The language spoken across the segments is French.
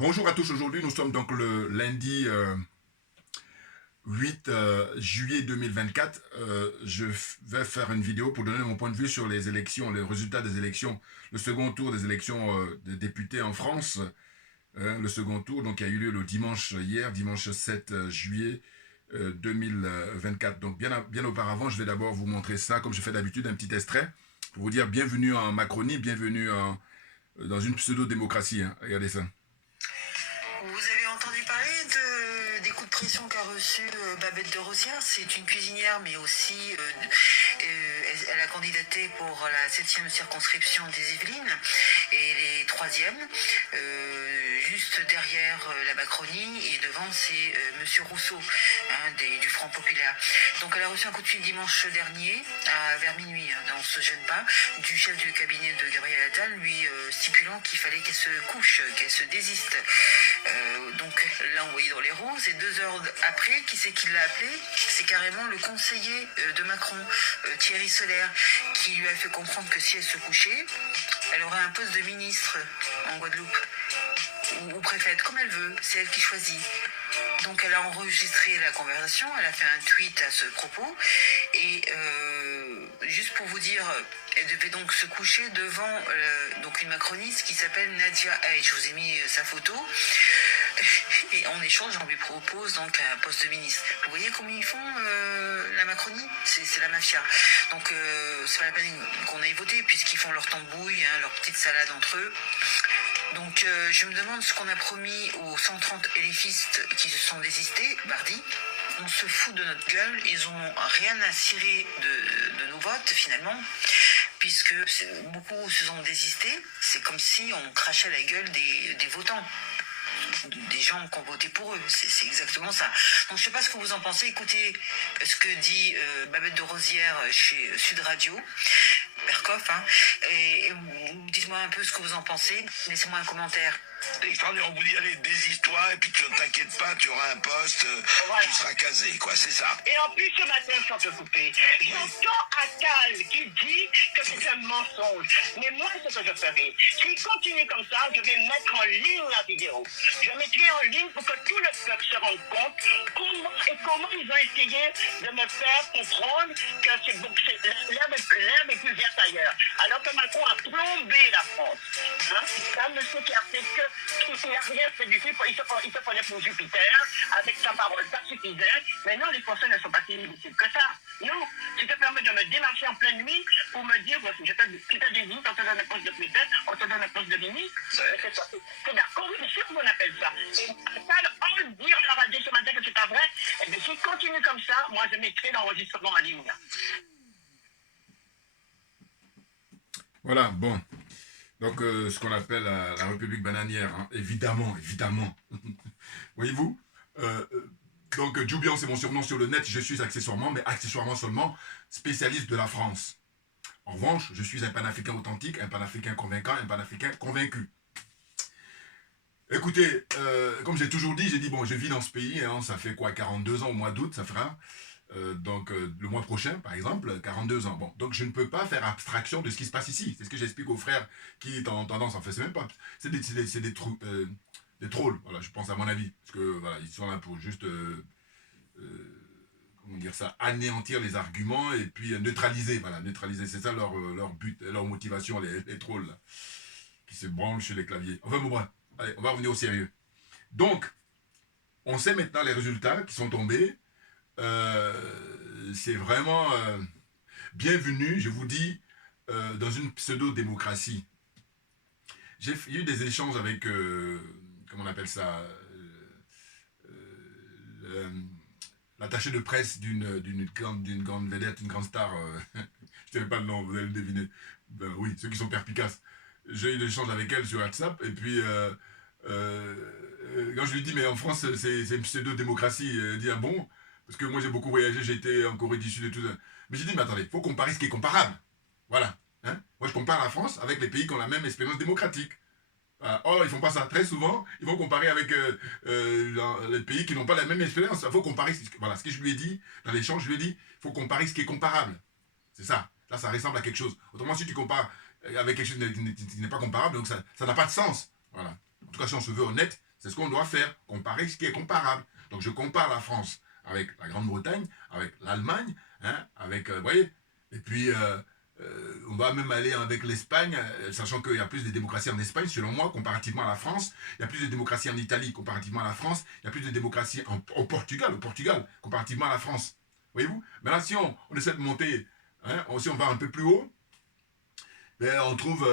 Bonjour à tous, aujourd'hui nous sommes donc le lundi 8 juillet 2024. Je vais faire une vidéo pour donner mon point de vue sur les élections, les résultats des élections, le second tour des élections des députés en France. Le second tour donc, qui a eu lieu le dimanche hier, dimanche 7 juillet 2024. Donc bien auparavant, je vais d'abord vous montrer ça, comme je fais d'habitude, un petit extrait, pour vous dire bienvenue en Macronie, bienvenue dans une pseudo-démocratie. Hein. Regardez ça. Vous avez entendu parler des coups de pression qu'a reçu Babette de Rosière. C'est une cuisinière, mais aussi elle a candidaté pour la 7e circonscription des Yvelines et les 3e, juste derrière la Macronie, et devant c'est Monsieur Rousseau, hein, du Front Populaire. Donc elle a reçu un coup de fil dimanche dernier, vers minuit, hein, on ne se gêne pas, du chef du cabinet de Gabriel Attal, lui stipulant qu'il fallait qu'elle se couche, qu'elle se désiste. Donc l'a envoyé dans les roses, et 2 heures après, qui c'est qui l'a appelé? C'est carrément le conseiller de Macron, Thierry Solaire, qui lui a fait comprendre que si elle se couchait, elle aurait un poste de ministre en Guadeloupe, ou préfète, comme elle veut, c'est elle qui choisit. Donc elle a enregistré la conversation, elle a fait un tweet à ce propos, et juste pour vous dire, elle devait donc se coucher devant donc une macroniste qui s'appelle Nadia Hay. Je vous ai mis sa photo. Et en échange, on lui propose donc un poste de ministre. Vous voyez comment ils font la Macronie? C'est la mafia. Donc c'est pas la peine qu'on aille voter, puisqu'ils font leur tambouille, hein, leur petite salade entre eux. Donc je me demande ce qu'on a promis aux 130 élifistes qui se sont désistés mardi. On se fout de notre gueule, ils n'ont rien à cirer de nos votes finalement, puisque beaucoup se sont désistés. C'est comme si on crachait la gueule des votants, des gens qui ont voté pour eux. C'est exactement ça. Donc je ne sais pas ce que vous en pensez. Écoutez ce que dit Babette de Rosière chez Sud Radio, Berkoff, hein, et dites-moi un peu ce que vous en pensez. Laissez-moi un commentaire. C'est extraordinaire, on vous dit, allez, désiste-toi, et puis tu ne t'inquiètes pas, tu auras un poste, voilà. Tu seras casé, quoi, c'est ça. Et en plus, ce matin, sans te couper, j'entends Attal qui dit que c'est un mensonge. Mais moi, ce que je ferai, s'il continue comme ça, je vais mettre en ligne la vidéo. Je mettrai en ligne pour que tout le peuple se rende compte comment ils ont essayé de me faire comprendre que l'herbe est plus verte ailleurs. Alors que Macron a plombé la France. Hein? C'est un monsieur qui a fait que il n'a rien fait du tout, il se prenait pour Jupiter, avec sa parole pas suffisante, mais non, les Français ne sont pas si difficiles que ça. Non, tu te permets de me démarcher en pleine nuit pour me dire, voici, tu te désignes, on te donne un poste de président, on te donne un poste de ministre, c'est de la corruption qu'on appelle ça. Et ça, on dire à la radio ce matin que c'est pas vrai, et bien s'il continue comme ça, moi je mettrai l'enregistrement en ligne. Voilà, bon. Donc, ce qu'on appelle la République bananière, hein. Évidemment. Voyez-vous donc, Djoubian, c'est mon surnom sur le net. Je suis accessoirement, mais accessoirement seulement, spécialiste de la France. En revanche, je suis un panafricain authentique, un panafricain convaincant, un panafricain convaincu. Écoutez, comme j'ai toujours dit, bon, je vis dans ce pays, hein, ça fait quoi, 42 ans au mois d'août, ça fera le mois prochain, par exemple, 42 ans. Bon, donc je ne peux pas faire abstraction de ce qui se passe ici. C'est ce que j'explique aux frères qui ont tendance, en fait, c'est même pas... C'est des trolls, voilà, je pense à mon avis. Parce que, voilà, ils sont là pour juste... comment dire ça, anéantir les arguments et puis neutraliser, voilà, neutraliser, c'est ça leur but, leur motivation, les trolls, là, qui se branlent sur les claviers. Enfin, bon, bref, allez, on va revenir au sérieux. Donc, on sait maintenant les résultats qui sont tombés. C'est vraiment bienvenue, je vous dis, dans une pseudo-démocratie. J'ai eu des échanges avec, comment on appelle ça, l'attaché de presse d'une grande vedette, une grande star. Je ne sais pas le nom, vous allez le deviner. Ben, oui, ceux qui sont perspicaces. J'ai eu des échanges avec elle sur WhatsApp, et puis quand je lui dis, mais en France, c'est une pseudo-démocratie, elle dit, ah bon? Parce que moi, j'ai beaucoup voyagé, j'ai été en Corée du Sud et tout ça. Mais j'ai dit, mais attendez, il faut comparer ce qui est comparable. Voilà. Hein? Moi, je compare la France avec les pays qui ont la même expérience démocratique. Or, ils ne font pas ça très souvent. Ils vont comparer avec les pays qui n'ont pas la même expérience. Il faut comparer. Voilà, ce que je lui ai dit dans l'échange, je lui ai dit, il faut comparer ce qui est comparable. C'est ça. Là, ça ressemble à quelque chose. Autrement, si tu compares avec quelque chose qui n'est pas comparable, donc ça n'a pas de sens. Voilà. En tout cas, si on se veut honnête, C'est ce qu'on doit faire, comparer ce qui est comparable. Donc je compare la France avec la Grande-Bretagne, avec l'Allemagne, hein, avec, vous voyez, et puis on va même aller avec l'Espagne, sachant qu'il y a plus de démocratie en Espagne, selon moi, comparativement à la France. Il y a plus de démocratie en Italie, comparativement à la France. Il y a plus de démocratie au Portugal, comparativement à la France. Voyez-vous? Maintenant, si on essaie de monter, hein, si on va un peu plus haut, ben, on trouve,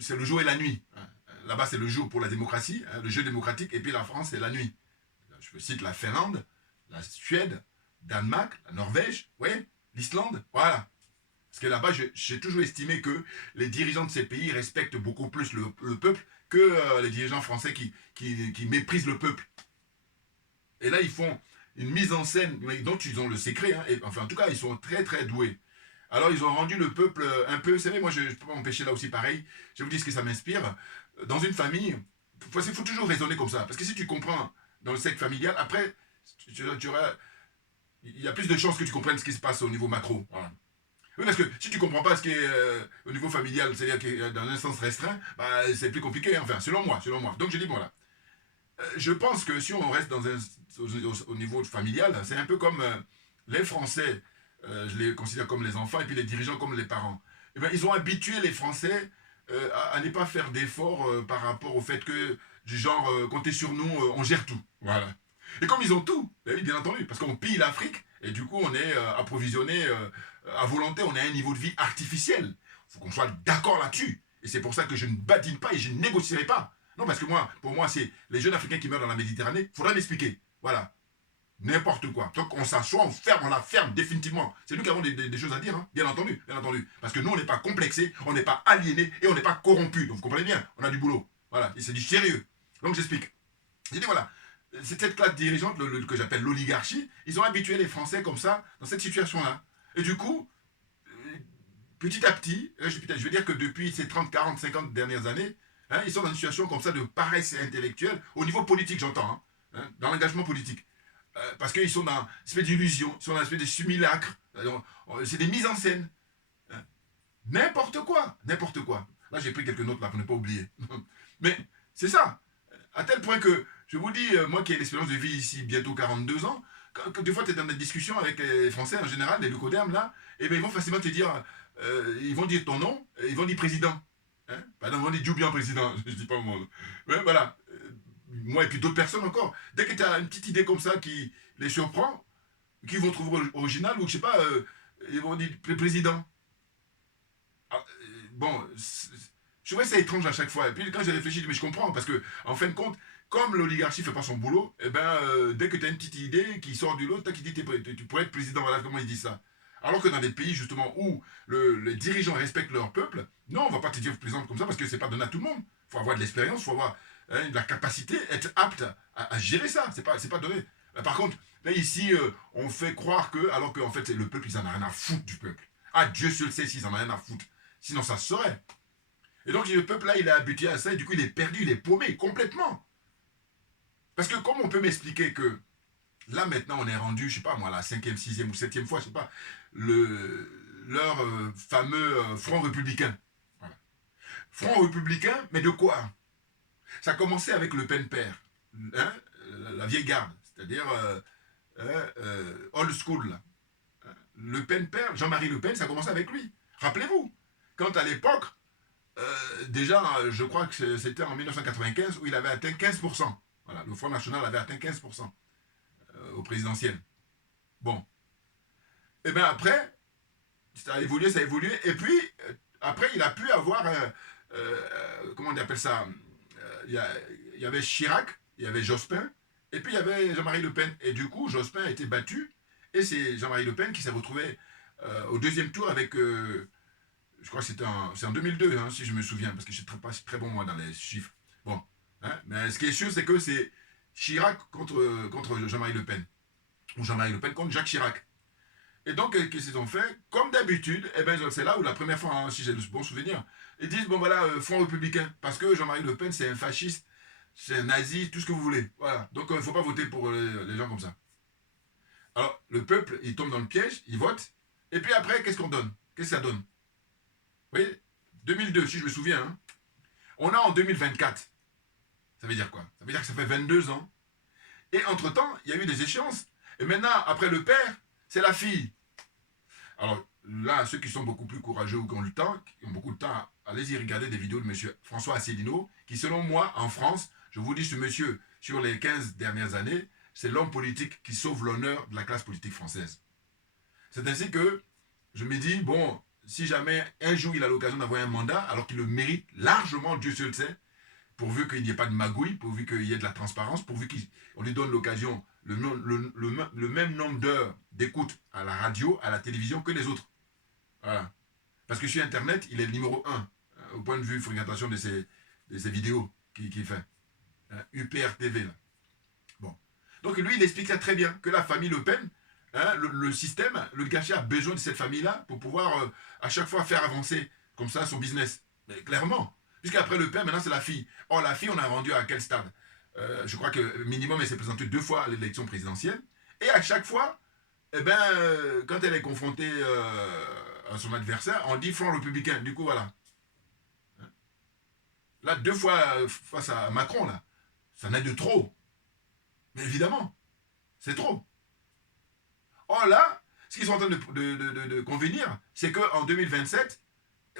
c'est le jour et la nuit. Hein. Là-bas, c'est le jour pour la démocratie, hein, le jeu démocratique, et puis la France, c'est la nuit. Je cite la Finlande, la Suède, Danemark, la Norvège, vous voyez, l'Islande, voilà. Parce que là-bas, j'ai toujours estimé que les dirigeants de ces pays respectent beaucoup plus le peuple que les dirigeants français qui méprisent le peuple. Et là, ils font une mise en scène dont ils ont le secret, hein, et, enfin, en tout cas, ils sont très, très doués. Alors, ils ont rendu le peuple un peu... Vous savez, moi, je ne peux pas m'empêcher là aussi pareil. Je vous dis ce que ça m'inspire. Dans une famille, il faut toujours raisonner comme ça. Parce que si tu comprends dans le cercle familial, après, il y a plus de chances que tu comprennes ce qui se passe au niveau macro. Voilà. Oui, parce que si tu ne comprends pas ce qui est au niveau familial, c'est-à-dire que dans un sens restreint, bah, c'est plus compliqué, hein. Enfin, selon moi. Donc je dis, bon là, je pense que si on reste au niveau familial, c'est un peu comme les Français, je les considère comme les enfants, et puis les dirigeants comme les parents. Eh bien, ils ont habitué les Français à ne pas faire d'efforts par rapport au fait que, du genre, comptez sur nous, on gère tout. Voilà. Et comme ils ont tout, bien entendu, parce qu'on pille l'Afrique, et du coup on est approvisionné à volonté, on a un niveau de vie artificiel. Il faut qu'on soit d'accord là-dessus. Et c'est pour ça que je ne badine pas et je ne négocierai pas. Non, parce que pour moi, c'est les jeunes Africains qui meurent dans la Méditerranée, il faudra m'expliquer. Voilà. N'importe quoi. Donc on s'assoit, on la ferme définitivement. C'est nous qui avons des choses à dire, hein, bien entendu, bien entendu. Parce que nous, on n'est pas complexés, on n'est pas aliénés et on n'est pas corrompus. Donc vous comprenez bien, on a du boulot. Voilà, et c'est du sérieux. Donc j'explique. J'ai dit voilà, c'est cette classe dirigeante que j'appelle l'oligarchie, ils ont habitué les Français comme ça, dans cette situation-là. Et du coup, petit à petit, je veux dire que depuis ces 30, 40, 50 dernières années, hein, ils sont dans une situation comme ça de paresse intellectuelle, au niveau politique, j'entends, hein, dans l'engagement politique. Parce qu'ils sont dans une espèce d'illusion, ils sont dans une espèce de simulacre. C'est des mises en scène. Hein. N'importe quoi, n'importe quoi. Là, j'ai pris quelques notes là pour ne pas oublier. Mais c'est ça. À tel point que, je vous dis, moi qui ai l'expérience de vie ici, bientôt 42 ans, quand des fois tu es dans des discussions avec les Français en général, les leucodermes là, et bien ils vont facilement te dire, ils vont dire ton nom, ils vont dire président. Hein? Par exemple, ils vont dire Djoubian président, je dis pas mon nom. Mais voilà. Moi et puis d'autres personnes encore. Dès que tu as une petite idée comme ça qui les surprend, qu'ils vont trouver original, ou je sais pas, ils vont dire président. Ah, bon, je trouvais ça étrange à chaque fois. Et puis quand j'ai réfléchi, mais je comprends, parce que en fin de compte, comme l'oligarchie fait pas son boulot, eh ben, dès que tu as une petite idée qui sort du lot, qui dit tu pourrais être président, voilà comment ils disent ça. Alors que dans des pays justement où les dirigeants respectent leur peuple, non, on va pas te dire président comme ça parce que c'est pas donné à tout le monde. Il faut avoir de l'expérience, il faut avoir la capacité, être apte à gérer ça. C'est pas donné. Par contre, là ici, on fait croire que, alors qu'en fait, le peuple, ils en ont rien à foutre du peuple. Ah, Dieu seul sait s'ils en ont rien à foutre. Sinon, ça se saurait. Et donc, le peuple là, il est habitué à ça, et du coup, il est perdu, il est paumé complètement. Parce que comment on peut m'expliquer que là, maintenant, on est rendu, je sais pas moi, la 5e, 6e ou 7e fois, je sais pas, leur fameux Front républicain. Voilà. Front républicain, mais de quoi? Ça a commencé avec Le Pen père, hein, la vieille garde, c'est-à-dire old school. Là. Le Pen père, Jean-Marie Le Pen, ça a commencé avec lui. Rappelez-vous, quand à l'époque, déjà, je crois que c'était en 1995 où il avait atteint 15%. Voilà, le Front National avait atteint 15% au présidentiel. Bon. Et bien après, ça a évolué, et puis, après, il a pu avoir, comment on appelle ça, il y avait Chirac, il y avait Jospin, et puis il y avait Jean-Marie Le Pen. Et du coup, Jospin a été battu, et c'est Jean-Marie Le Pen qui s'est retrouvé au deuxième tour avec, je crois que c'est en 2002, hein, si je me souviens, parce que je ne suis pas très bon moi dans les chiffres. Bon, hein, mais ce qui est sûr, c'est que c'est Chirac contre Jean-Marie Le Pen, ou Jean-Marie Le Pen contre Jacques Chirac. Et donc, qu'est-ce qu'ils ont fait? Comme d'habitude, eh ben, c'est là où la première fois, hein, si j'ai de bons souvenirs, ils disent, bon voilà, Front républicain, parce que Jean-Marie Le Pen, c'est un fasciste, c'est un nazi, tout ce que vous voulez. Voilà. Donc, il ne faut pas voter pour les gens comme ça. Alors, le peuple, il tombe dans le piège, il vote, et puis après, qu'est-ce qu'on donne? Qu'est-ce que ça donne? Vous voyez, 2002, si je me souviens, hein. On a en 2024, Ça veut dire quoi? Ça veut dire que ça fait 22 ans. Et entre-temps, il y a eu des échéances. Et maintenant, après le père, c'est la fille. Alors là, ceux qui sont beaucoup plus courageux ou qui ont le temps, qui ont beaucoup de temps, allez-y regarder des vidéos de M. François Asselineau, qui selon moi, en France, je vous dis ce monsieur, sur les 15 dernières années, c'est l'homme politique qui sauve l'honneur de la classe politique française. C'est ainsi que je me dis, bon, si jamais un jour il a l'occasion d'avoir un mandat, alors qu'il le mérite largement, Dieu seul sait, pourvu qu'il n'y ait pas de magouille, pourvu qu'il y ait de la transparence, pourvu qu'on lui donne l'occasion, le même nombre d'heures d'écoute à la radio, à la télévision que les autres. Voilà. Parce que sur Internet, il est le numéro 1, au point de vue fréquentation de ces vidéos qu'il fait. UPR TV, là. Bon. Donc lui, il explique ça très bien, que la famille Le Pen, le système, le gâchis a besoin de cette famille-là pour pouvoir à chaque fois faire avancer comme ça son business. Mais clairement. Puisqu'après le père, maintenant c'est la fille. Or la fille, on a rendu à quel stade? Je crois que minimum, elle s'est présentée 2 fois à l'élection présidentielle. Et à chaque fois, eh ben, quand elle est confrontée à son adversaire, on dit Front républicain. Du coup, voilà. Là, 2 fois face à Macron, là, ça n'est de trop. Mais évidemment, c'est trop. Or là, ce qu'ils sont en train de convenir, c'est qu'en 2027,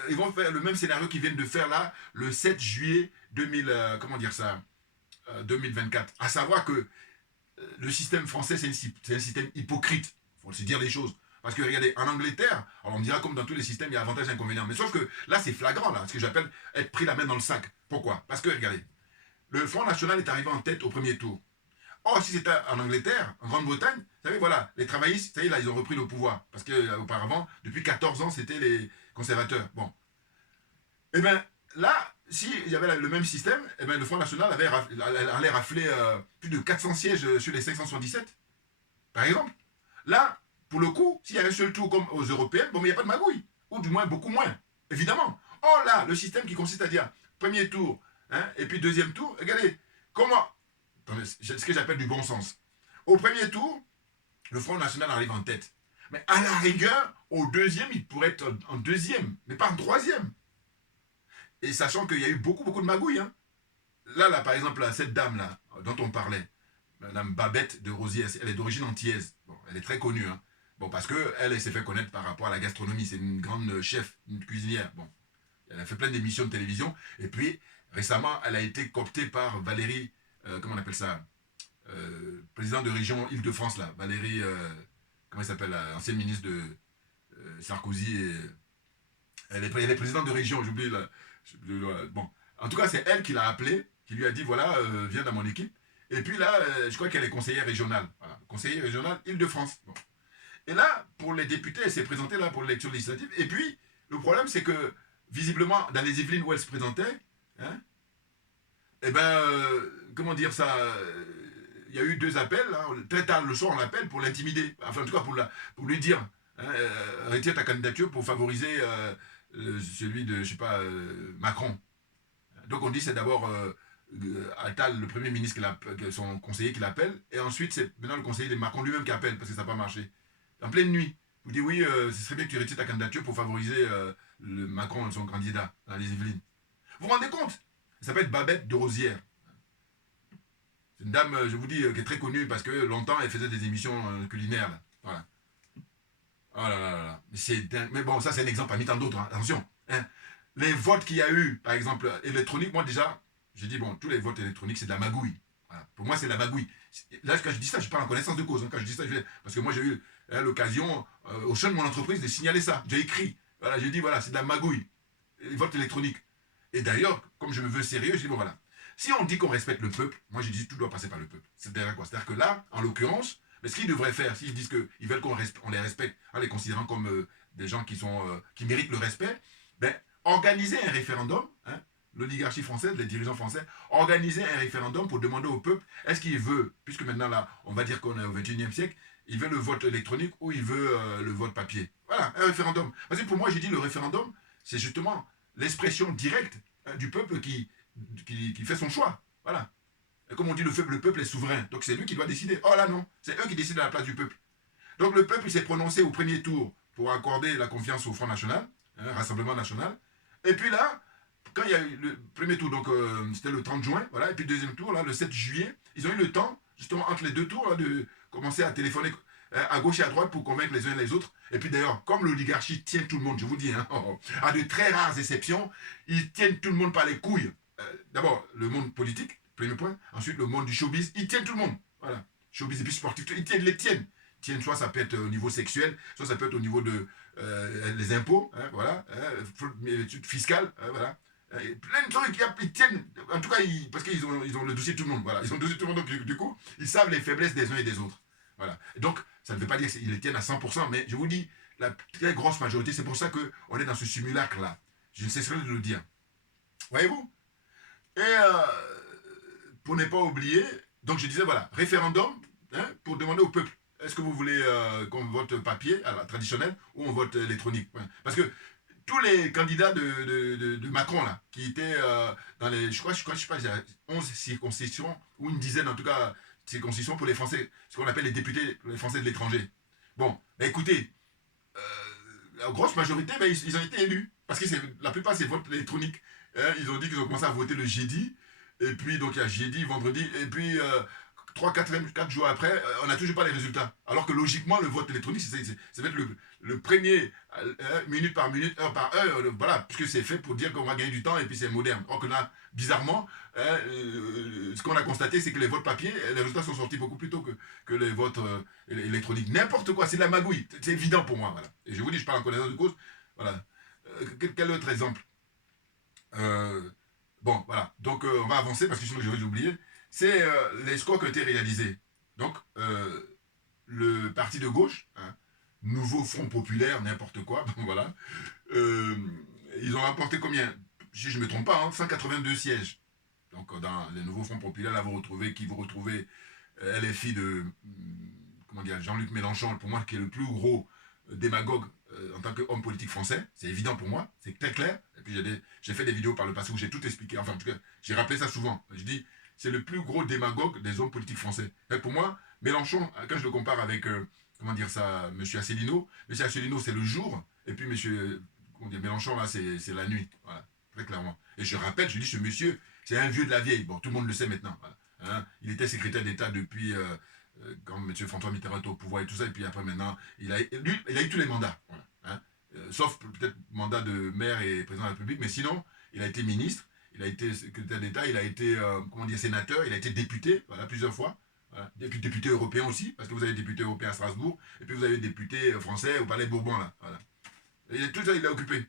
ils vont faire le même scénario qu'ils viennent de faire là, le 7 juillet 2024. À savoir que le système français, c'est un système hypocrite. Il faut se dire les choses. Parce que regardez, en Angleterre, alors on me dira comme dans tous les systèmes, il y a avantages et inconvénients. Mais sauf que là, c'est flagrant, là, ce que j'appelle être pris la main dans le sac. Pourquoi? Parce que regardez, le Front National est arrivé en tête au premier tour. Or, si c'était en Angleterre, en Grande-Bretagne, vous savez, voilà, les travaillistes, ça y est, là, ils ont repris le pouvoir. Parce qu'auparavant, depuis 14 ans, c'était les conservateurs. Bon. Et bien, là, s'il y avait le même système, eh ben, le Front National allait rafler plus de 400 sièges sur les 577, par exemple. Là, pour le coup, s'il y a un seul tour comme aux européennes, bon, mais il n'y a pas de magouille. Ou du moins, beaucoup moins, évidemment. Or là, le système qui consiste à dire premier tour, et puis deuxième tour, regardez, comment... C'est ce que j'appelle du bon sens. Au premier tour, le Front National arrive en tête. Mais à la rigueur, au deuxième, il pourrait être en deuxième, mais pas en troisième. Et sachant qu'il y a eu beaucoup de magouilles. Hein. Là, par exemple, cette dame-là, dont on parlait, Madame Babette de Rosiers, elle est d'origine antillaise. Bon, elle est très connue. Hein. Bon, parce qu'elle s'est fait connaître par rapport à la gastronomie. C'est une grande chef, une cuisinière. Bon, elle a fait plein d'émissions de télévision. Et puis, récemment, elle a été cooptée par Valérie... comment on appelle ça, président de région Île-de-France, là, Valérie, comment elle s'appelle, ancienne ministre de Sarkozy, elle est présidente de région, j'oublie, bon, en tout cas, c'est elle qui l'a appelé, qui lui a dit, voilà, viens dans mon équipe, et puis là, je crois qu'elle est conseillère régionale, voilà, conseillère régionale Île-de-France, bon. Et là, pour les députés, elle s'est présentée là pour l'élection législative, et puis, le problème, c'est que, visiblement, dans les Yvelines où elle se présentait, hein, eh ben, comment dire ça, il y a eu 2 appels, hein, très tard le soir on l'appelle pour l'intimider, enfin en tout cas pour lui dire, retire ta candidature pour favoriser celui de, je sais pas, Macron. Donc on dit c'est d'abord Attal, le premier ministre, son conseiller qui l'appelle, et ensuite c'est maintenant le conseiller de Macron lui-même qui appelle, parce que ça n'a pas marché. En pleine nuit, vous dites oui, ce serait bien que tu retires ta candidature pour favoriser Macron, son candidat, dans les Yvelines. Vous vous rendez compte? Elle s'appelle Babette de Rosières. C'est une dame, je vous dis, qui est très connue parce que longtemps, elle faisait des émissions culinaires. Là. Voilà. Oh là là là. Mais bon, ça, c'est un exemple parmi tant d'autres. Hein. Attention. Hein. Les votes qu'il y a eu, par exemple, électroniques, moi déjà, j'ai dit, bon, tous les votes électroniques, c'est de la magouille. Voilà. Pour moi, c'est de la magouille. Là, quand je dis ça, je parle en connaissance de cause. Hein. Quand je dis ça, parce que moi, j'ai eu l'occasion, au sein de mon entreprise, de signaler ça. J'ai écrit. Voilà, j'ai dit, voilà, c'est de la magouille. Les votes électroniques. Et d'ailleurs, comme je me veux sérieux, je dis, bon voilà, si on dit qu'on respecte le peuple, moi je dis tout doit passer par le peuple. C'est-à-dire quoi? C'est-à-dire que là, en l'occurrence, mais ce qu'ils devraient faire, s'ils disent qu'ils veulent qu'on les respecte, en les considérant comme des gens qui méritent le respect, ben, organiser un référendum, hein, l'oligarchie française, les dirigeants français, organiser un référendum pour demander au peuple, est-ce qu'il veut, puisque maintenant là, on va dire qu'on est au XXIe siècle, il veut le vote électronique ou il veut le vote papier. Voilà, un référendum. Parce que pour moi, j'ai dit le référendum, c'est justement l'expression directe du peuple qui fait son choix. Voilà. Et comme on dit, le peuple est souverain. Donc c'est lui qui doit décider. Oh là non, c'est eux qui décident à la place du peuple. Donc le peuple s'est prononcé au premier tour pour accorder la confiance au Front National, Rassemblement National. Et puis là, quand il y a eu le premier tour, donc c'était le 30 juin, voilà, et puis le deuxième tour, là, le 7 juillet, ils ont eu le temps, justement, entre les deux tours, là, de commencer à téléphoner à gauche et à droite pour convaincre les uns et les autres. Et puis d'ailleurs, comme l'oligarchie tient tout le monde, je vous dis, hein, à de très rares exceptions, ils tiennent tout le monde par les couilles. D'abord, le monde politique, premier point. Ensuite, le monde du showbiz, ils tiennent tout le monde. Voilà. Showbiz et puis sportif, ils les tiennent. Tiennent, soit ça peut être au niveau sexuel, soit ça peut être au niveau de les impôts, hein, voilà, fiscales, hein, voilà. Plein de trucs, ils tiennent, en tout cas, parce qu'ils ont le dossier de tout le monde, voilà. Ils ont le dossier de tout le monde, donc du coup, ils savent les faiblesses des uns et des autres. Voilà. Et donc, ça ne veut pas dire qu'ils les tiennent à 100%, mais je vous dis, la très grosse majorité, c'est pour ça qu'on est dans ce simulacre-là. Je ne cesserai de le dire. Voyez-vous? Et pour ne pas oublier, donc je disais, voilà, référendum, hein, pour demander au peuple, est-ce que vous voulez qu'on vote papier, alors, traditionnel, ou on vote électronique? Ouais. Parce que tous les candidats de Macron, là, qui étaient dans les, je sais pas, 11 circonscriptions, ou une dizaine en tout cas, circonscriptions pour les Français, ce qu'on appelle les députés, les Français de l'étranger. Bon, bah, écoutez, la grosse majorité, bah, ils ont été élus. Parce que la plupart, c'est vote électronique. Hein, ils ont dit qu'ils ont commencé à voter le jeudi. Et puis, donc, il y a jeudi, vendredi. Et puis, 4 jours après, on n'a toujours pas les résultats. Alors que logiquement, le vote électronique, ça va être le premier, minute par minute, heure par heure, voilà, puisque c'est fait pour dire qu'on va gagner du temps et puis c'est moderne. Or que là, bizarrement, ce qu'on a constaté, c'est que les votes papier, les résultats sont sortis beaucoup plus tôt que les votes électroniques. N'importe quoi, c'est de la magouille. C'est évident pour moi, voilà. Et je vous dis, je parle en connaissance de cause. Voilà. Quel autre exemple bon, voilà. Donc, on va avancer parce que sinon, je vais oublier. C'est les scores qui ont été réalisés. Donc, le parti de gauche, hein, Nouveau Front Populaire, n'importe quoi, voilà, ils ont rapporté combien? Si je ne me trompe pas, hein, 182 sièges. Donc, dans les Nouveaux Front Populaire, là, vous retrouvez LFI de comment dire, Jean-Luc Mélenchon, pour moi, qui est le plus gros démagogue en tant qu'homme politique français. C'est évident pour moi, c'est très clair. Et puis, j'ai fait des vidéos par le passé où j'ai tout expliqué. Enfin, en tout cas, j'ai rappelé ça souvent. Je dis, c'est le plus gros démagogue des hommes politiques français. Et pour moi, Mélenchon, quand je le compare avec, comment dire ça, M. Asselineau, M. Asselineau, c'est le jour, et puis Mélenchon, là, c'est la nuit. Voilà, très clairement. Et je rappelle, je dis, ce monsieur, c'est un vieux de la vieille. Bon, tout le monde le sait maintenant. Voilà. Hein, il était secrétaire d'État depuis quand M. François Mitterrand était au pouvoir et tout ça, et puis après maintenant, il a eu tous les mandats. Voilà, hein, sauf peut-être mandat de maire et président de la République, mais sinon, il a été ministre. Il a été secrétaire d'État, il a été sénateur, il a été député, voilà, plusieurs fois. Voilà. Et puis député européen aussi, parce que vous avez député européen à Strasbourg, et puis vous avez député français au Palais Bourbon, là. Voilà. Et tout ça, il a occupé.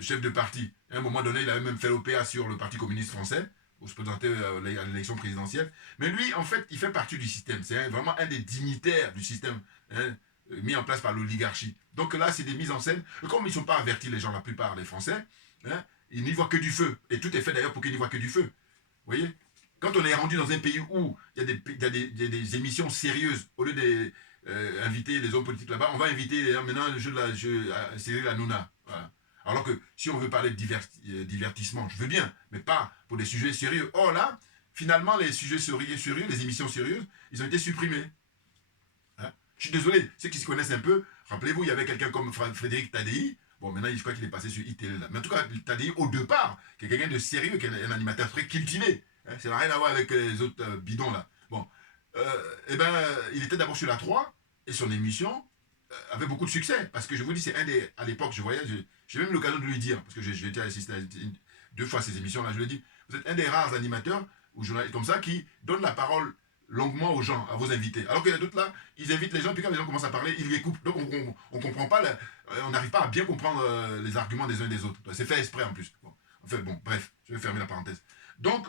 Chef de parti. À un moment donné, il avait même fait l'OPA sur le Parti communiste français, pour se présenter à l'élection présidentielle. Mais lui, en fait, il fait partie du système. C'est vraiment un des dignitaires du système, hein, mis en place par l'oligarchie. Donc là, c'est des mises en scène. Comme ils ne sont pas avertis, les gens, la plupart des Français, hein, ils n'y voient que du feu. Et tout est fait d'ailleurs pour qu'ils n'y voient que du feu. Vous voyez? Quand on est rendu dans un pays où il y a des émissions sérieuses, au lieu d'inviter les hommes politiques là-bas, on va inviter maintenant le jeu de Cyril Hanouna. Voilà. Alors que si on veut parler de divertissement, je veux bien, mais pas pour des sujets sérieux. Or là, finalement, les sujets sérieux, les émissions sérieuses, ils ont été supprimés. Hein? Je suis désolé, ceux qui se connaissent un peu, rappelez-vous, il y avait quelqu'un comme Frédéric Tadei. Bon, maintenant, je crois qu'il est passé sur ITL là. Mais en tout cas, Tadei, au départ, qui est quelqu'un de sérieux, qui est un animateur très cultivé. Hein, ça n'a rien à voir avec les autres bidons là. Bon, il était d'abord sur la 3 et son émission avait beaucoup de succès. Parce que je vous dis, c'est un des. À l'époque, je voyais, j'ai même l'occasion de lui dire, parce que j'ai été assisté à 2 fois à ces émissions là, je lui ai dit, vous êtes un des rares animateurs ou journalistes comme ça qui donne la parole longuement aux gens, à vos invités. Alors qu'il y en a d'autres là, ils invitent les gens, puis quand les gens commencent à parler, ils les coupent. Donc on comprend pas, on n'arrive pas à bien comprendre les arguments des uns et des autres. C'est fait exprès en plus. Bon. Enfin bon, bref, je vais fermer la parenthèse. Donc,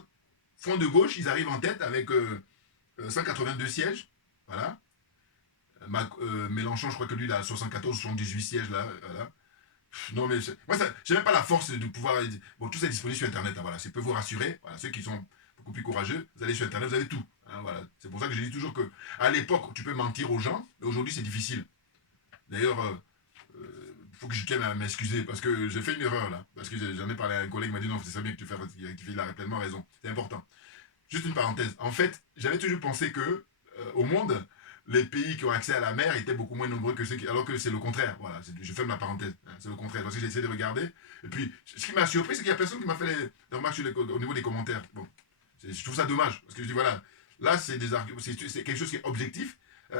Front de gauche, ils arrivent en tête avec 182 sièges. Voilà. Mélenchon, je crois que lui, il a 74 ou 78 sièges là. Voilà. Non, mais moi, j'ai même pas la force de pouvoir. Bon, tout ça est disponible sur Internet. Hein, voilà. Ça peut vous rassurer. Voilà. Ceux qui sont beaucoup plus courageux, vous allez sur Internet, vous avez tout. Hein, voilà. C'est pour ça que je dis toujours que à l'époque, tu peux mentir aux gens, mais aujourd'hui, c'est difficile. D'ailleurs, il faut que je tienne à m'excuser parce que j'ai fait une erreur là. Parce que j'en ai parlé à un collègue qui m'a dit non, c'est ça bien que tu fais rectifier, il a pleinement raison. C'est important. Juste une parenthèse. En fait, j'avais toujours pensé que au monde, les pays qui ont accès à la mer étaient beaucoup moins nombreux que ceux qui... Alors que c'est le contraire. Voilà, je ferme la parenthèse. Hein, c'est le contraire. Parce que j'ai essayé de regarder. Et puis, ce qui m'a surpris, c'est qu'il n'y a personne qui m'a fait des remarques au niveau des commentaires. Bon, je trouve ça dommage. Parce que je dis, voilà, là, c'est des arguments, c'est quelque chose qui est objectif.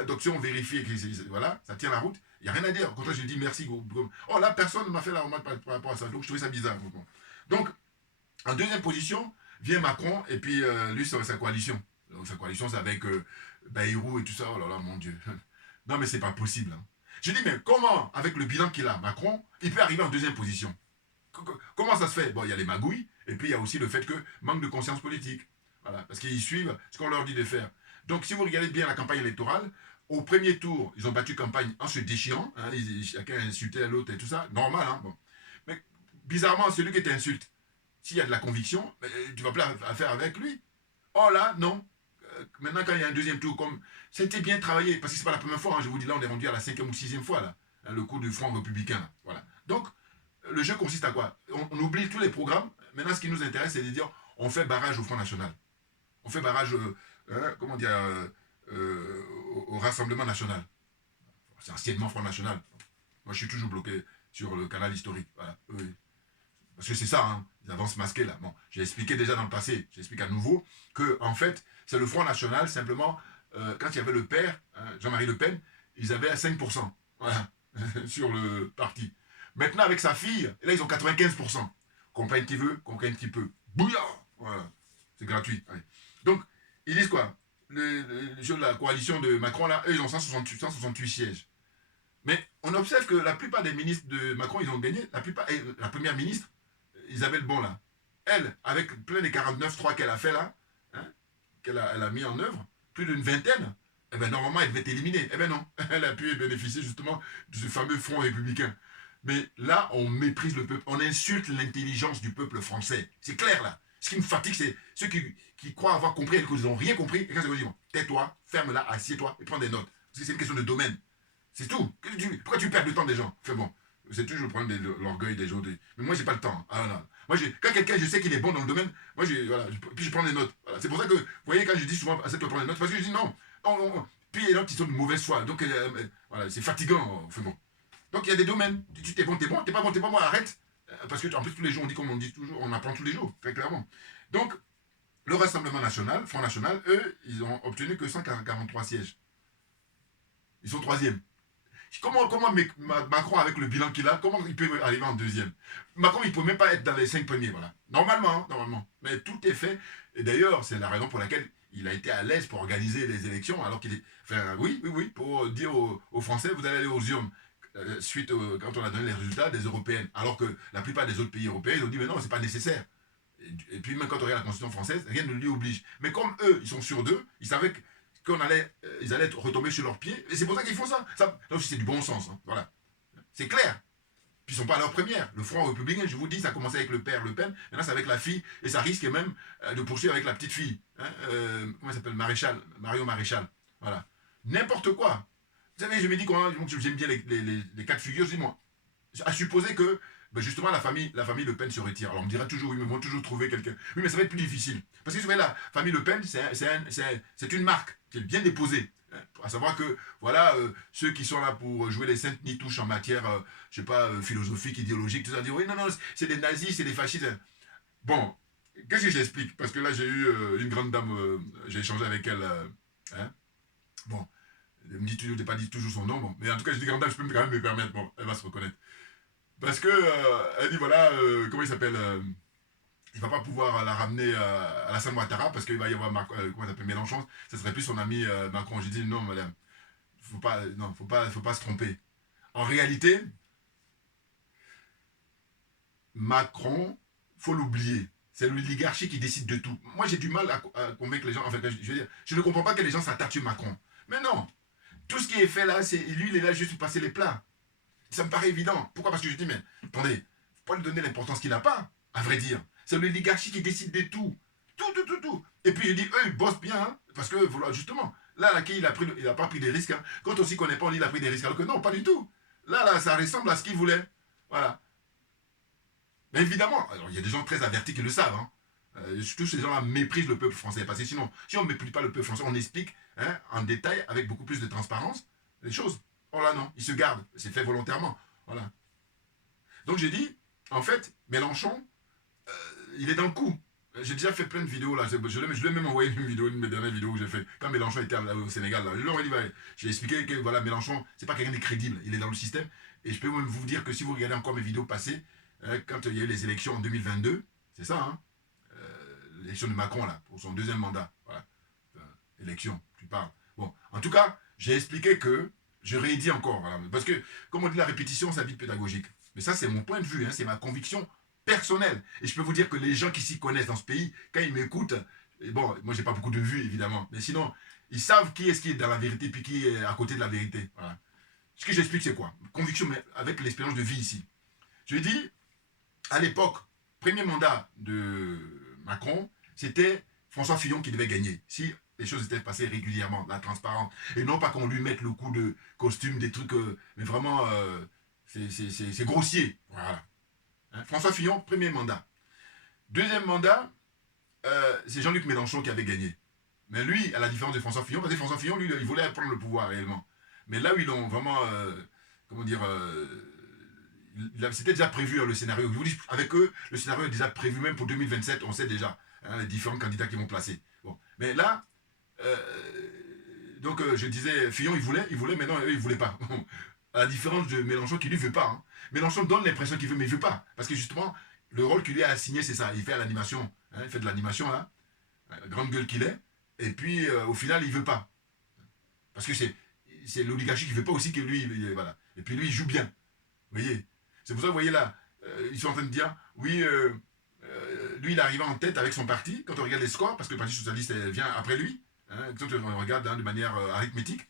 Donc, si on vérifie que voilà, ça tient la route, il n'y a rien à dire. Au contraire, je dis merci. Oh, là, personne ne m'a fait la remarque par rapport à ça. Donc, je trouvais ça bizarre. Donc, en deuxième position, vient Macron et puis lui, c'est sa coalition. Donc, sa coalition, c'est avec Bayrou et tout ça. Oh là là, mon Dieu. Non, mais c'est pas possible. Hein. Je dis, mais comment, avec le bilan qu'il a, Macron, il peut arriver en deuxième position? Comment ça se fait? Bon, il y a les magouilles, et puis il y a aussi le fait que manque de conscience politique. Voilà, parce qu'ils suivent ce qu'on leur dit de faire. Donc, si vous regardez bien la campagne électorale, au premier tour, ils ont battu campagne en se déchirant. Hein, chacun insultait l'autre et tout ça. Normal, hein. Bon. Mais bizarrement, celui qui t'insulte, s'il y a de la conviction, tu vas plus faire avec lui. Oh là, non. Maintenant, quand il y a un deuxième tour, comme c'était bien travaillé, parce que c'est pas la première fois, hein, je vous dis là, on est rendu à la 5e ou 6e fois, là, hein, le coup du Front républicain. Là, voilà. Donc, le jeu consiste à quoi? On oublie tous les programmes. Maintenant, ce qui nous intéresse, c'est de dire, on fait barrage au Front National. On fait barrage, comment dire, au Rassemblement National. C'est anciennement Front National. Moi, je suis toujours bloqué sur le canal historique. Voilà. Oui. Parce que c'est ça, hein, ils avancent masqués là. Bon, j'ai expliqué déjà dans le passé, j'explique à nouveau que en fait, c'est le Front National, simplement, quand il y avait le père, hein, Jean-Marie Le Pen, ils avaient 5%, voilà, sur le parti. Maintenant, avec sa fille, là, ils ont 95%. Comprenne qui veut, comprenne qui peut. Bouillard. Voilà, c'est gratuit. Allez. Donc, ils disent quoi? La coalition de Macron, là, eux, ils ont 168 sièges. Mais on observe que la plupart des ministres de Macron, ils ont gagné. La première ministre, Isabelle Bon, là, elle, avec plein des 49-3 qu'elle a fait là, hein, elle a mis en œuvre, plus d'une vingtaine, eh bien, normalement, elle devait être éliminée. Eh bien, non. Elle a pu bénéficier justement de ce fameux front républicain. Mais là, on méprise le peuple. On insulte l'intelligence du peuple français. C'est clair, là. Ce qui me fatigue, c'est ceux qui croient avoir compris et qu'ils n'ont rien compris. Et quand c'est dire, tais-toi, ferme-la, assieds-toi et prends des notes. Parce que c'est une question de domaine. C'est tout. Pourquoi tu perds le temps des gens? Fais bon. C'est toujours le problème de l'orgueil des gens. Mais moi, j'ai pas le temps. Ah, non. Moi, quand quelqu'un, je sais qu'il est bon dans le domaine, moi, puis je prends des notes. Voilà. C'est pour ça que, vous voyez, quand je dis souvent, essaie de prendre des notes, parce que je dis non. Puis il y a des gens qui sont de mauvaise foi. Donc, voilà, c'est fatigant. Fait bon. Donc, il y a des domaines. Tu t'es bon, t'es pas bon, moi, arrête. Parce que, en plus, tous les jours, on dit comme on dit toujours, on apprend tous les jours, très clairement. Donc, le Rassemblement National, Front National, eux, ils ont obtenu que 143 sièges. Ils sont troisième. Comment Macron, avec le bilan qu'il a, comment il peut arriver en deuxième? Macron, il ne peut même pas être dans les 5 premiers, voilà. Normalement, hein, normalement. Mais tout est fait. Et d'ailleurs, c'est la raison pour laquelle il a été à l'aise pour organiser les élections, alors qu'il est... Enfin, oui, pour dire aux Français, vous allez aller aux urnes, quand on a donné les résultats des européennes. Alors que la plupart des autres pays européens, ils ont dit, mais non, c'est pas nécessaire. Et puis, même quand on regarde la Constitution française, rien ne lui oblige. Mais comme eux, ils sont sûrs d'eux, ils savaient que ils allaient retomber sur leurs pieds. Et c'est pour ça qu'ils font ça. Donc c'est du bon sens. Hein. Voilà. C'est clair. Puis ils ne sont pas à leur première. Le Front républicain, je vous dis, ça a commencé avec le père Le Pen. Maintenant, c'est avec la fille. Et ça risque même de poursuivre avec la petite fille. Hein, comment elle s'appelle? Mario Maréchal. Voilà. N'importe quoi. Vous savez, je me dis que j'aime bien les cas de figure. Je dis, moi, à supposer que, ben justement, la famille Le Pen se retire. Alors on me dira toujours, oui, mais ils vont toujours trouver quelqu'un. Oui, mais ça va être plus difficile. Parce que vous savez, la famille Le Pen, c'est une marque qui est bien déposée. Hein, à savoir que, voilà, ceux qui sont là pour jouer les saintes nitouches en matière, je sais pas, philosophique, idéologique, tout ça, dire, oui, non, c'est des nazis, c'est des fascistes. Bon, qu'est-ce que j'explique? Parce que là, j'ai eu une grande dame, j'ai échangé avec elle. Hein, bon, elle me dit toujours, je n'ai pas dit toujours son nom, bon, mais en tout cas, je dis grande dame, je peux quand même me permettre, bon, elle va se reconnaître. Parce que, elle dit, voilà, comment il s'appelle il va pas pouvoir la ramener à la Salle Ouattara parce qu'il va y avoir comment ça s'appelle, Mélenchon, ça serait plus son ami Macron. J'ai dit non madame, faut pas se tromper. En réalité, Macron, faut l'oublier. C'est l'oligarchie qui décide de tout. Moi j'ai du mal à convaincre les gens. En fait, je veux dire, je ne comprends pas que les gens s'attaquent sur Macron. Mais non, tout ce qui est fait là, lui il est là juste pour passer les plats. Ça me paraît évident. Pourquoi? Parce que je dis mais attendez, faut pas lui donner l'importance qu'il n'a pas, à vrai dire. C'est l'oligarchie qui décide de tout. Tout. Et puis je dis, eux, ils bossent bien, hein, parce que, justement, là, il n'a pas pris des risques. Hein. Quand on s'y connaît pas, on dit qu'il a pris des risques. Alors que non, pas du tout. Là, ça ressemble à ce qu'il voulait. Voilà. Mais évidemment, alors, il y a des gens très avertis qui le savent. Hein. Tous ces gens-là méprisent le peuple français. Parce que sinon, si on ne méprise pas le peuple français, on explique en détail, avec beaucoup plus de transparence, les choses. Oh là non, ils se gardent. C'est fait volontairement. Voilà. Donc j'ai dit, en fait, Mélenchon, il est dans le coup. J'ai déjà fait plein de vidéos là. Je lui ai même envoyé une vidéo, une de mes dernières vidéos que j'ai fait quand Mélenchon était au Sénégal. Là. Je lui ai dit, ouais, j'ai expliqué que voilà, Mélenchon, c'est pas quelqu'un de crédible. Il est dans le système. Et je peux même vous dire que si vous regardez encore mes vidéos passées, quand il y a eu les élections en 2022, c'est ça, hein, l'élection de Macron là, pour son deuxième mandat. Voilà. Élection, tu parles. Bon, en tout cas, j'ai expliqué que je rédis encore. Voilà, parce que, comme on dit, la répétition, c'est vite pédagogique. Mais ça, c'est mon point de vue, hein, c'est ma conviction personnelle. Et je peux vous dire que les gens qui s'y connaissent dans ce pays, quand ils m'écoutent, bon, moi, j'ai pas beaucoup de vues, évidemment, mais sinon, ils savent qui est dans la vérité, puis qui est à côté de la vérité. Voilà. Ce que j'explique, c'est quoi? Conviction, mais avec l'expérience de vie ici. Je dis, à l'époque, premier mandat de Macron, c'était François Fillon qui devait gagner. Si les choses étaient passées régulièrement, la transparence, et non pas qu'on lui mette le coup de costume, des trucs, mais vraiment, c'est grossier. Voilà. Hein? François Fillon, premier mandat. Deuxième mandat, c'est Jean-Luc Mélenchon qui avait gagné. Mais lui, à la différence de François Fillon, parce que François Fillon, lui, il voulait prendre le pouvoir réellement. Mais là où ils l'ont vraiment, comment dire, c'était déjà prévu le scénario. Je vous dis, avec eux, le scénario est déjà prévu même pour 2027, on sait déjà hein, les différents candidats qui vont placer. Bon. Mais là, donc je disais, Fillon, il voulait, mais non, eux, ils ne voulaient pas. À la différence de Mélenchon qui lui ne veut pas. Hein. Mélenchon donne l'impression qu'il veut, mais il ne veut pas. Parce que justement, le rôle qu'il lui a assigné, c'est ça. Il fait à l'animation. Hein, il fait de l'animation, là. Grande gueule qu'il est. Et puis, au final, il ne veut pas. Parce que c'est l'oligarchie qui ne veut pas aussi que lui, voilà. Et puis lui, il joue bien. Vous voyez. C'est pour ça, vous voyez là, ils sont en train de dire, oui, lui, il est arrivé en tête avec son parti, quand on regarde les scores, parce que le Parti Socialiste vient après lui, hein, quand on regarde hein, de manière arithmétique.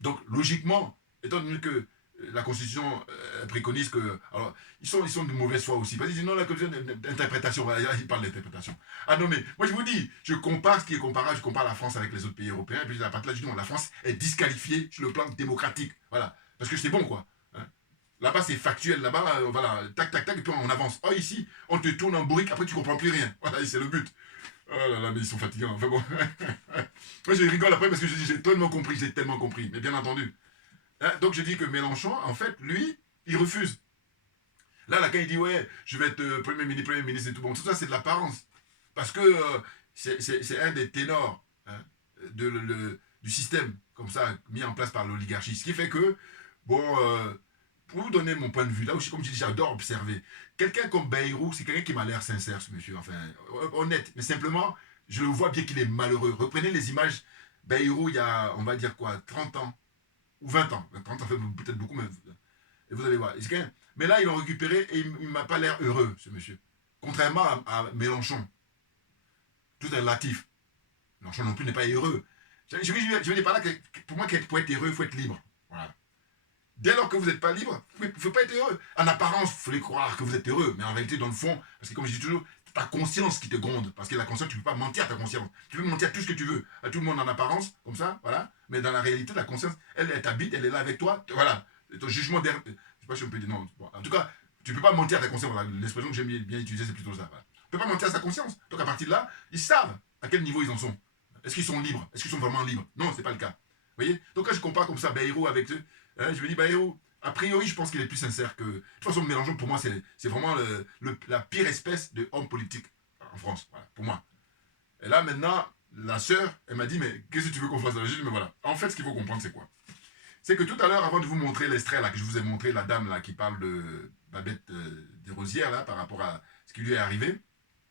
Donc, logiquement, étant donné que la Constitution préconise que... Alors, ils sont de mauvaise foi aussi. Parce qu'ils disent, non, la Constitution d'interprétation, voilà, ils parlent d'interprétation. Ah non, mais moi, je vous dis, je compare ce qui est comparable, je compare la France avec les autres pays européens, et puis à partir de là, je dis, non, la France est disqualifiée sur le plan démocratique. Voilà. Parce que c'est bon, quoi. Là-bas, c'est factuel. Là-bas, voilà, tac, tac, tac, et puis on avance. Oh, ici, on te tourne en bourrique, après tu comprends plus rien. Voilà, c'est le but. Oh là là, mais ils sont fatigants. Enfin bon. Moi, je rigole après parce que je dis, j'ai tellement compris. Mais bien entendu. Hein, donc, je dis que Mélenchon, en fait, lui, il refuse. Là, quand il dit, ouais, je vais être premier ministre et tout, bon, tout ça, c'est de l'apparence. Parce que c'est un des ténors hein, du système, comme ça, mis en place par l'oligarchie. Ce qui fait que, bon... pour vous donner mon point de vue, là aussi, comme je dis, j'adore observer. Quelqu'un comme Bayrou, c'est quelqu'un qui m'a l'air sincère, ce monsieur, enfin, honnête. Mais simplement, je le vois bien qu'il est malheureux. Reprenez les images. Bayrou, il y a, on va dire quoi, 30 ans, ou 20 ans. 30 ans, fait peut-être beaucoup, mais et vous allez voir. Mais là, ils l'ont récupéré et il ne m'a pas l'air heureux, ce monsieur. Contrairement à Mélenchon. Tout est relatif. Mélenchon non plus n'est pas heureux. Je veux dire par là que, pour moi, pour être heureux, il faut être libre. Voilà. Dès lors que vous n'êtes pas libre, vous ne pouvez pas être heureux. En apparence, vous voulez croire que vous êtes heureux, mais en réalité, dans le fond, parce que comme je dis toujours, c'est ta conscience qui te gronde. Parce que la conscience, tu ne peux pas mentir à ta conscience. Tu peux mentir à tout ce que tu veux. À tout le monde en apparence, comme ça, voilà. Mais dans la réalité, la conscience, elle t'habite, elle est là avec toi. Voilà. Et ton jugement derrière. Je ne sais pas si on peut dire non. Bon, en tout cas, tu ne peux pas mentir à ta conscience. Voilà. L'expression que j'aime bien utiliser, c'est plutôt ça. Voilà. Tu ne peux pas mentir à sa conscience. Donc à partir de là, ils savent à quel niveau ils en sont. Est-ce qu'ils sont libres? Est-ce qu'ils sont vraiment libres? Non, ce n'est pas le cas. Vous voyez? Donc quand je compare comme ça Bayrou avec eux, hein, je me dis Bayrou. A priori, je pense qu'il est plus sincère que... De toute façon, Mélenchon, pour moi, c'est vraiment la pire espèce d'homme politique en France, voilà, pour moi. Et là, maintenant, la sœur, elle m'a dit, mais qu'est-ce que tu veux qu'on fasse? Je dis, mais voilà. En fait, ce qu'il faut comprendre, c'est quoi? C'est que tout à l'heure, avant de vous montrer l'extrait, là, que je vous ai montré, la dame, là, qui parle de Babette Desrosières, là, par rapport à ce qui lui est arrivé,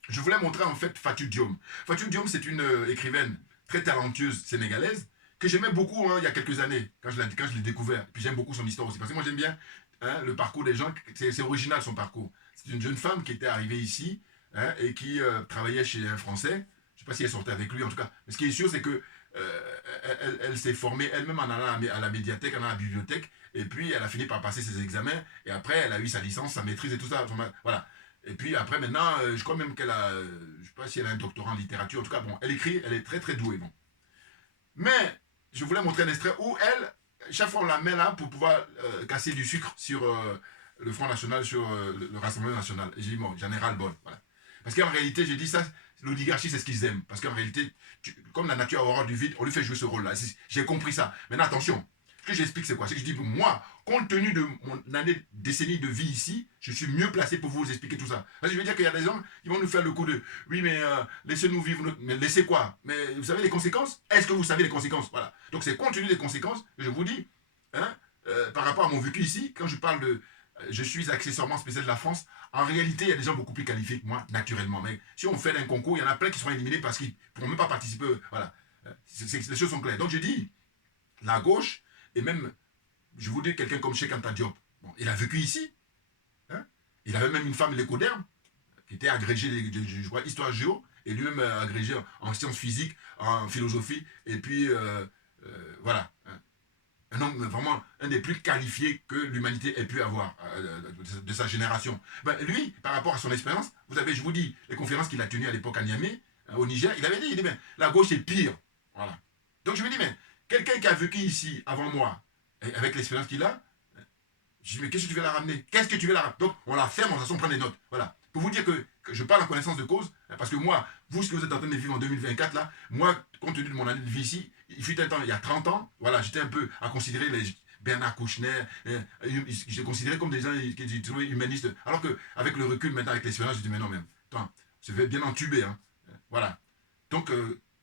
je voulais montrer, en fait, Fatou Diome. Fatou Diome, c'est une écrivaine très talentueuse sénégalaise, que j'aimais beaucoup hein, il y a quelques années, quand je l'ai découvert. Puis j'aime beaucoup son histoire aussi, parce que moi j'aime bien hein, le parcours des gens, c'est original son parcours. C'est une jeune femme qui était arrivée ici hein, et qui travaillait chez un Français. Je ne sais pas si elle sortait avec lui en tout cas. Mais ce qui est sûr, c'est que elle s'est formée elle-même en allant à la médiathèque, en allant à la bibliothèque, et puis elle a fini par passer ses examens, et après elle a eu sa licence, sa maîtrise et tout ça. Voilà. Et puis après maintenant, je crois même qu'elle a, je ne sais pas si elle a un doctorat en littérature, en tout cas bon, elle écrit, elle est très très douée. Bon. Mais je voulais montrer un extrait où elle, chaque fois on la met là pour pouvoir casser du sucre sur le Front National, sur le Rassemblement National. Et j'ai dit, bon, j'en ai ras le bol. Voilà. Parce qu'en réalité, j'ai dit ça, l'oligarchie, c'est ce qu'ils aiment. Parce qu'en réalité, comme la nature a horreur du vide, on lui fait jouer ce rôle-là. J'ai compris ça. Maintenant, attention. Ce que j'explique, c'est quoi? C'est que je dis, moi, compte tenu de mon année, décennie de vie ici, je suis mieux placé pour vous expliquer tout ça. Parce que je veux dire qu'il y a des gens qui vont nous faire le coup de, oui, mais laissez-nous vivre. Mais laissez quoi? Mais vous savez les conséquences? Est-ce que vous savez les conséquences? Voilà. Donc, c'est compte tenu des conséquences que je vous dis, hein, par rapport à mon vécu ici, quand je parle de, je suis accessoirement spécial de la France, en réalité, il y a des gens beaucoup plus qualifiés que moi, naturellement. Mais si on fait un concours, il y en a plein qui seront éliminés parce qu'ils ne pourront même pas participer. Voilà. Les choses sont claires. Donc, je dis, la gauche, et même, je vous dis, quelqu'un comme Cheikh Anta Diop, bon, il a vécu ici. Hein? Il avait même une femme l'écoderme, qui était agrégée, je crois, histoire géo, et lui-même agrégé en sciences physiques, en philosophie, et puis, voilà. Hein? Un homme vraiment un des plus qualifiés que l'humanité ait pu avoir de sa génération. Ben, lui, par rapport à son expérience, vous avez, je vous dis, les conférences qu'il a tenues à l'époque à Niamey, au Niger, il avait dit, ben, la gauche est pire. Voilà. Donc je me dis, mais quelqu'un qui a vécu ici avant moi, avec l'expérience qu'il a, je dis, mais qu'est-ce que tu veux la ramener? Qu'est-ce que tu veux la ramener? Donc on la ferme, on prend des notes. Voilà. Pour vous dire que je parle en connaissance de cause, parce que moi, vous, ce que vous êtes en train de vivre en 2024, là, moi, compte tenu de mon année de vie ici, il fut un temps, il y a 30 ans, voilà, j'étais un peu à considérer les Bernard Kouchner, j'ai considéré comme des gens qui étaient trouvés humanistes, alors qu'avec le recul, maintenant, avec l'expérience, je dis, mais non, même, attends, je vais bien entuber, hein. Voilà. Donc,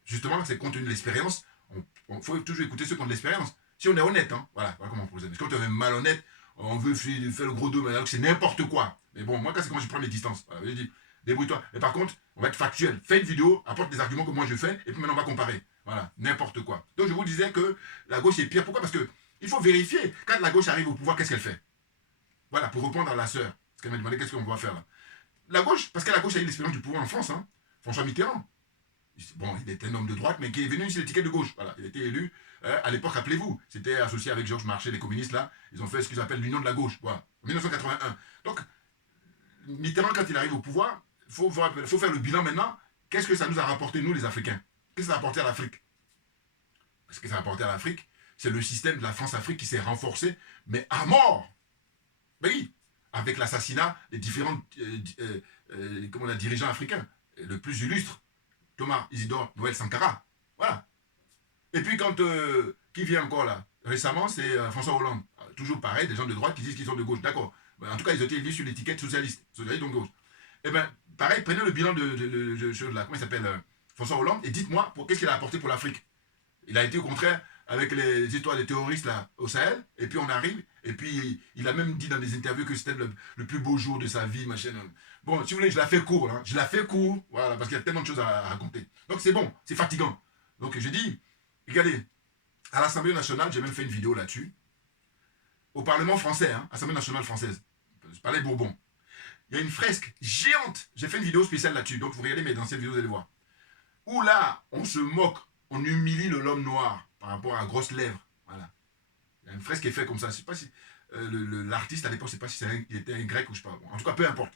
justement, c'est compte tenu de l'expérience, il faut toujours écouter ceux qui ont de l'expérience. Si on est honnête, hein, voilà comment on procède. Parce que quand on est malhonnête, on veut faire le gros dos, alors que c'est n'importe quoi. Mais bon, moi, c'est quand je prends mes distances. Voilà, je dis, débrouille-toi. Mais par contre, on va être factuel. Fais une vidéo, apporte des arguments que moi je fais, et puis maintenant on va comparer. Voilà, n'importe quoi. Donc je vous disais que la gauche est pire. Pourquoi? Parce que il faut vérifier. Quand la gauche arrive au pouvoir, qu'est-ce qu'elle fait? Voilà, pour répondre à la sœur. Parce qu'elle m'a demandé qu'est-ce qu'on va faire là. La gauche, parce que la gauche a eu l'expérience du pouvoir en France, hein. François Mitterrand. Bon, il était un homme de droite, mais qui est venu sur l'étiquette de gauche. Voilà, il a été élu. À l'époque, rappelez-vous, c'était associé avec Georges Marchais, les communistes là. Ils ont fait ce qu'ils appellent l'union de la gauche. Voilà, en 1981. Donc, Mitterrand, quand il arrive au pouvoir, il faut faire le bilan maintenant. Qu'est-ce que ça nous a rapporté, nous, les Africains? Qu'est-ce que ça a apporté à l'Afrique? Ce que ça a apporté à l'Afrique, c'est le système de la France-Afrique qui s'est renforcé, mais à mort. Mais oui, avec l'assassinat des différents dirigeants africains. Et le plus illustre, Thomas Isidore Noël Sankara. Voilà. Et puis quand, qui vient encore là? Récemment, c'est François Hollande. Toujours pareil, des gens de droite qui disent qu'ils sont de gauche. D'accord. En tout cas, ils ont été élus sur l'étiquette socialiste. Socialiste donc gauche. Eh bien, pareil, prenez le bilan comment il s'appelle, François Hollande, et dites-moi, qu'est-ce qu'il a apporté pour l'Afrique? Il a été au contraire avec les histoires des terroristes là, au Sahel, et puis on arrive, et puis il a même dit dans des interviews que c'était le plus beau jour de sa vie, machin. Bon, si vous voulez, je la fais court, hein. Je la fais court, voilà, parce qu'il y a tellement de choses à raconter. Donc c'est bon, c'est fatigant. Donc je dis, regardez, à l'Assemblée nationale, j'ai même fait une vidéo là-dessus, au Parlement français, hein, Assemblée nationale française, Palais Bourbon. Il y a une fresque géante, j'ai fait une vidéo spéciale là-dessus, donc vous regardez mes anciennes vidéos, vous allez voir. Où là, on se moque, on humilie l'homme noir par rapport à grosses lèvres. Voilà. Il y a une fresque qui est faite comme ça. Je ne sais pas si l'artiste à l'époque, je ne sais pas si il était un grec ou je ne sais pas. Bon, en tout cas, peu importe.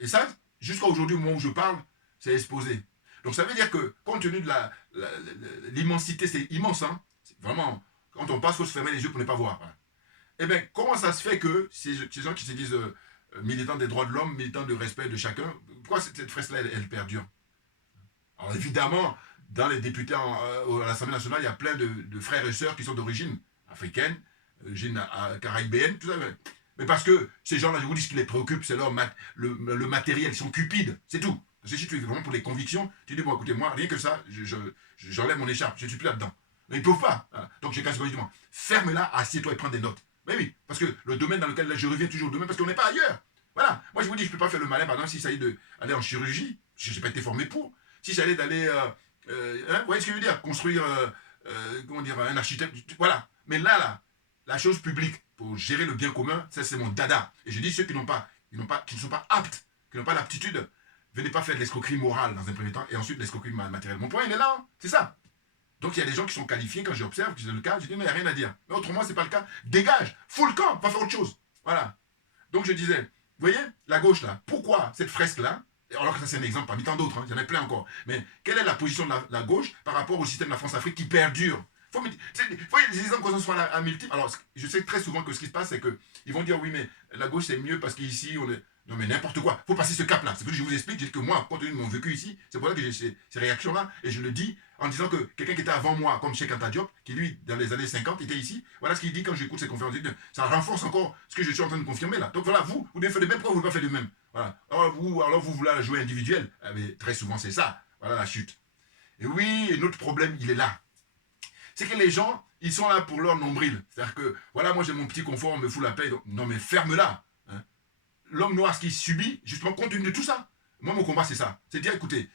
Et ça, jusqu'à aujourd'hui, au moment où je parle, c'est exposé. Donc ça veut dire que, compte tenu de l'immensité, c'est immense, hein. Vraiment, quand on passe, il faut se fermer les yeux pour ne pas voir. Voilà. Eh bien, comment ça se fait que ces gens qui se disent militants des droits de l'homme, militants de respect de chacun, pourquoi cette fresque-là, elle perdure? Alors évidemment, dans les députés à l'Assemblée nationale, il y a plein de frères et sœurs qui sont d'origine africaine, caribéenne, tout ça. Mais parce que ces gens-là, je vous dis ce qui les préoccupe, c'est le matériel, ils sont cupides, c'est tout. Parce que si tu es vraiment pour les convictions, tu dis, bon écoutez, moi, rien que ça, j'enlève mon écharpe, je ne suis plus là-dedans. Mais ils ne peuvent pas. Voilà. Donc j'ai cassé correctement. Ferme-la, assieds-toi et prends des notes. Mais oui, parce que le domaine dans lequel là, je reviens toujours au domaine, parce qu'on n'est pas ailleurs. Voilà. Moi, je vous dis, je ne peux pas faire le malin, par exemple, s'il s'agit d'aller en chirurgie, je n'ai pas été formé pour. Si j'allais d'aller, vous voyez ce que je veux dire, construire, comment dire, un architecte, voilà. Mais là, la chose publique, pour gérer le bien commun, ça c'est mon dada. Et je dis ceux qui ne sont pas aptes, qui n'ont pas l'aptitude, venez pas faire de l'escroquerie morale dans un premier temps, et ensuite de l'escroquerie matérielle. Mon point, il est là, hein, c'est ça. Donc il y a des gens qui sont qualifiés, quand j'observe, que c'est le cas, je dis non, il n'y a rien à dire. Mais autrement, c'est pas le cas. Dégage, fous le camp, pas faire autre chose. Voilà. Donc je disais, vous voyez, la gauche là, pourquoi cette fresque-là, alors que ça c'est un exemple parmi tant d'autres, hein, il y en a plein encore, mais quelle est la position de la gauche par rapport au système de la France-Afrique qui perdure? Faut des exemples comme ça sont à multiples. Alors je sais très souvent que ce qui se passe, c'est qu'ils vont dire oui, mais la gauche c'est mieux parce qu'ici, Non mais n'importe quoi, il faut passer ce cap-là. C'est pour ça que je vous explique, je dis que moi, compte tenu de mon vécu ici, c'est pour ça que j'ai ces réactions-là, et je le dis en disant que quelqu'un qui était avant moi, comme Cheikh Anta Diop, qui lui, dans les années 50, était ici, voilà ce qu'il dit quand j'écoute ces conférences. Ça renforce encore ce que je suis en train de confirmer là. Donc voilà, vous devez faire de même, pourquoi vous ne pouvez pas faire de même? Voilà. Alors vous voulez jouer individuel, mais très souvent c'est ça, voilà la chute. Et oui, et notre problème, il est là. C'est que les gens, ils sont là pour leur nombril. C'est-à-dire que, voilà, moi j'ai mon petit confort, on me fout la paix, donc, non mais ferme-la. Hein. L'homme noir, ce qu'il subit, justement, compte tenu de tout ça. Moi, mon combat, c'est ça. C'est dire, écoutez,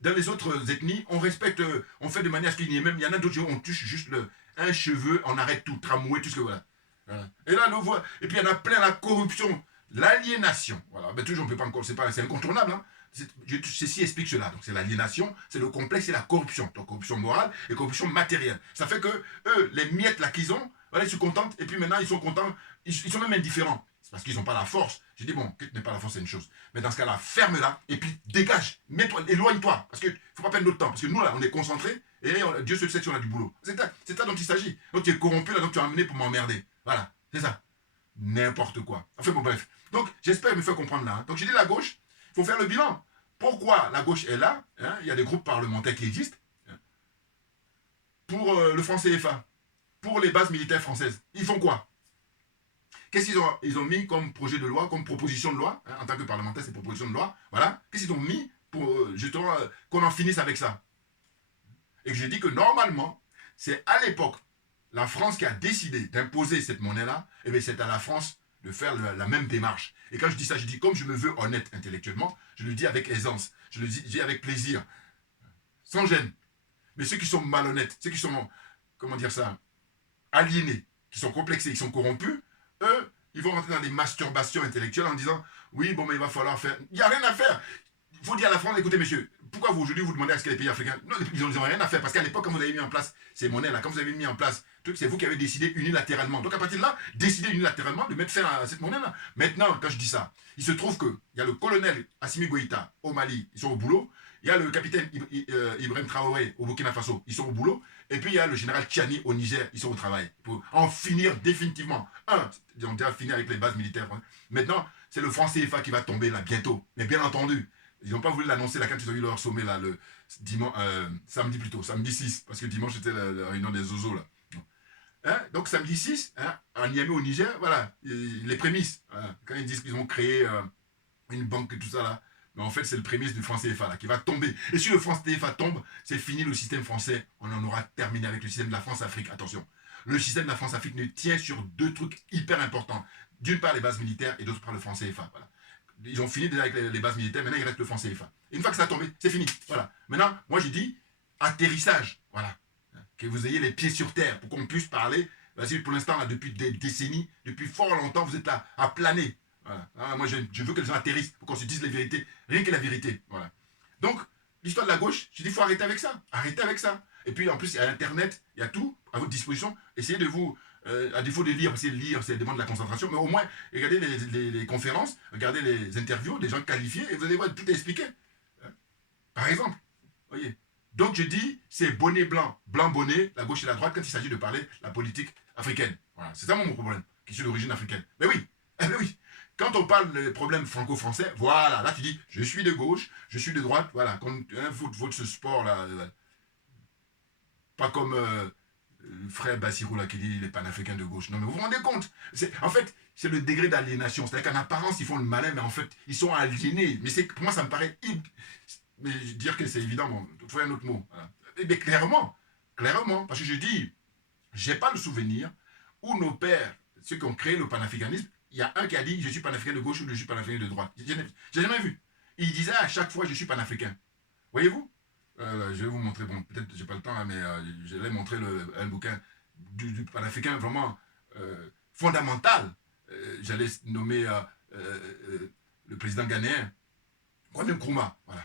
dans les autres ethnies, on respecte, on fait de manière à ce qu'il y ait même, il y en a d'autres, on touche juste un cheveu, on arrête tout, tramway, tout ce que voilà. Voilà. Et là, on voit, et puis il y en a plein, la corruption, l'aliénation. Voilà, ben toujours, on peut pas encore, c'est incontournable, hein. Ceci explique cela. Donc c'est l'aliénation, c'est le complexe, c'est la corruption. Donc corruption morale et corruption matérielle. Ça fait que eux, les miettes là qu'ils ont, voilà, ils se contentent, et puis maintenant ils sont contents, ils sont même indifférents. C'est parce qu'ils n'ont pas la force. J'ai dit, bon, que tu n'aies pas la force, c'est une chose. Mais dans ce cas-là, ferme-la, et puis dégage, mets-toi, éloigne-toi. Parce qu'il ne faut pas perdre notre temps. Parce que nous, là, on est concentrés, et Dieu seul sait si on a du boulot. C'est ça dont il s'agit. Donc tu es corrompu, là, donc tu as amené pour m'emmerder. Voilà, c'est ça. N'importe quoi. Enfin bon, bref. Donc, j'espère me faire comprendre là. Hein. Donc, j'ai dit la gauche, il faut faire le bilan. Pourquoi la gauche est là, hein, il y a des groupes parlementaires qui existent, hein, pour le franc CFA, pour les bases militaires françaises. Ils font quoi? Qu'est-ce qu'ils ont? Ils ont mis comme projet de loi, comme proposition de loi, hein, en tant que parlementaire, c'est proposition de loi, voilà. Qu'est-ce qu'ils ont mis pour justement qu'on en finisse avec ça? Et que j'ai dit que normalement, c'est à l'époque, la France qui a décidé d'imposer cette monnaie-là, et bien c'est à la France de faire la même démarche. Et quand je dis ça, je dis comme je me veux honnête intellectuellement, je le dis avec aisance, je le dis avec plaisir, sans gêne. Mais ceux qui sont malhonnêtes, ceux qui sont, comment dire ça, aliénés, qui sont complexés, qui sont corrompus, eux, ils vont rentrer dans des masturbations intellectuelles en disant, oui, bon, mais il va falloir faire... Il n'y a rien à faire. Il faut dire à la France, écoutez, monsieur, pourquoi vous aujourd'hui vous demandez à ce que les pays africains... Non, ils n'ont rien à faire, parce qu'à l'époque, quand vous avez mis en place ces monnaies-là, quand vous avez mis en place, c'est vous qui avez décidé unilatéralement. Donc à partir de là, décidez unilatéralement de mettre fin à cette monnaie-là. Maintenant, quand je dis ça, il se trouve qu'il y a le colonel Assimi Goïta au Mali, ils sont au boulot. Il y a le capitaine Ibrahim Traoré au Burkina Faso, ils sont au boulot. Et puis il y a le général Tchiani au Niger, ils sont au travail. Pour en finir définitivement. On déjà fini avec les bases militaires. Maintenant, c'est le franc CFA qui va tomber là bientôt. Mais bien entendu, ils n'ont pas voulu l'annoncer là quand ils ont eu leur sommet là, le dimanche, samedi plutôt, samedi 6, parce que dimanche c'était la réunion des Zozos là. Hein? Donc samedi 6, hein, à Niamey au Niger, voilà, les prémices. Voilà. Quand ils disent qu'ils ont créé une banque et tout ça là, mais en fait c'est le prémisse du franc CFA là, qui va tomber. Et si le franc CFA tombe, c'est fini le système français, on en aura terminé avec le système de la France-Afrique. Attention, le système de la France-Afrique ne tient sur deux trucs hyper importants. D'une part les bases militaires et d'autre part le franc CFA. Voilà. Ils ont fini déjà avec les bases militaires, maintenant il reste le franc CFA. Et une fois que ça a tombé, c'est fini. Voilà. Maintenant, moi j'ai dit atterrissage. Voilà. Que vous ayez les pieds sur terre pour qu'on puisse parler. Parce que pour l'instant, là, depuis des décennies, depuis fort longtemps, vous êtes là à planer. Voilà. Ah, moi, je veux que les gens atterrissent pour qu'on se dise les vérités. Rien que la vérité. Voilà. Donc, l'histoire de la gauche, je dis, il faut arrêter avec ça. Arrêtez avec ça. Et puis, en plus, il y a Internet, il y a tout à votre disposition. Essayez de vous, à défaut de lire, parce que lire, ça demande de la concentration, mais au moins, regardez les conférences, regardez les interviews des gens qualifiés, et vous allez voir, tout est expliqué. Par exemple, voyez. Donc je dis, c'est bonnet blanc, blanc bonnet, la gauche et la droite, quand il s'agit de parler de la politique africaine. Voilà, c'est ça mon problème, qui suis d'origine africaine. Mais oui, oui. Quand on parle des problèmes franco-français, voilà, là tu dis, je suis de gauche, je suis de droite, voilà, comme faut ce sport-là. Pas comme le frère Bassirou là, qui dit les panafricains de gauche. Non mais vous vous rendez compte, en fait, c'est le degré d'aliénation. C'est-à-dire qu'en apparence, ils font le malin, mais en fait, ils sont aliénés. Mais pour moi, ça me paraît... Mais dire que c'est évident, bon, il faut un autre mot. Voilà. Mais clairement, parce que je dis, j'ai pas le souvenir où nos pères, ceux qui ont créé le panafricanisme, il y a un qui a dit je suis panafricain de gauche ou je suis panafricain de droite. J'ai jamais vu. Il disait à chaque fois je suis panafricain. Voyez-vous, je vais vous montrer, bon, peut-être j'ai pas le temps, hein, mais je vais montrer un bouquin du panafricain vraiment fondamental. J'allais nommer le président ghanéen, Kwame Nkrumah, voilà.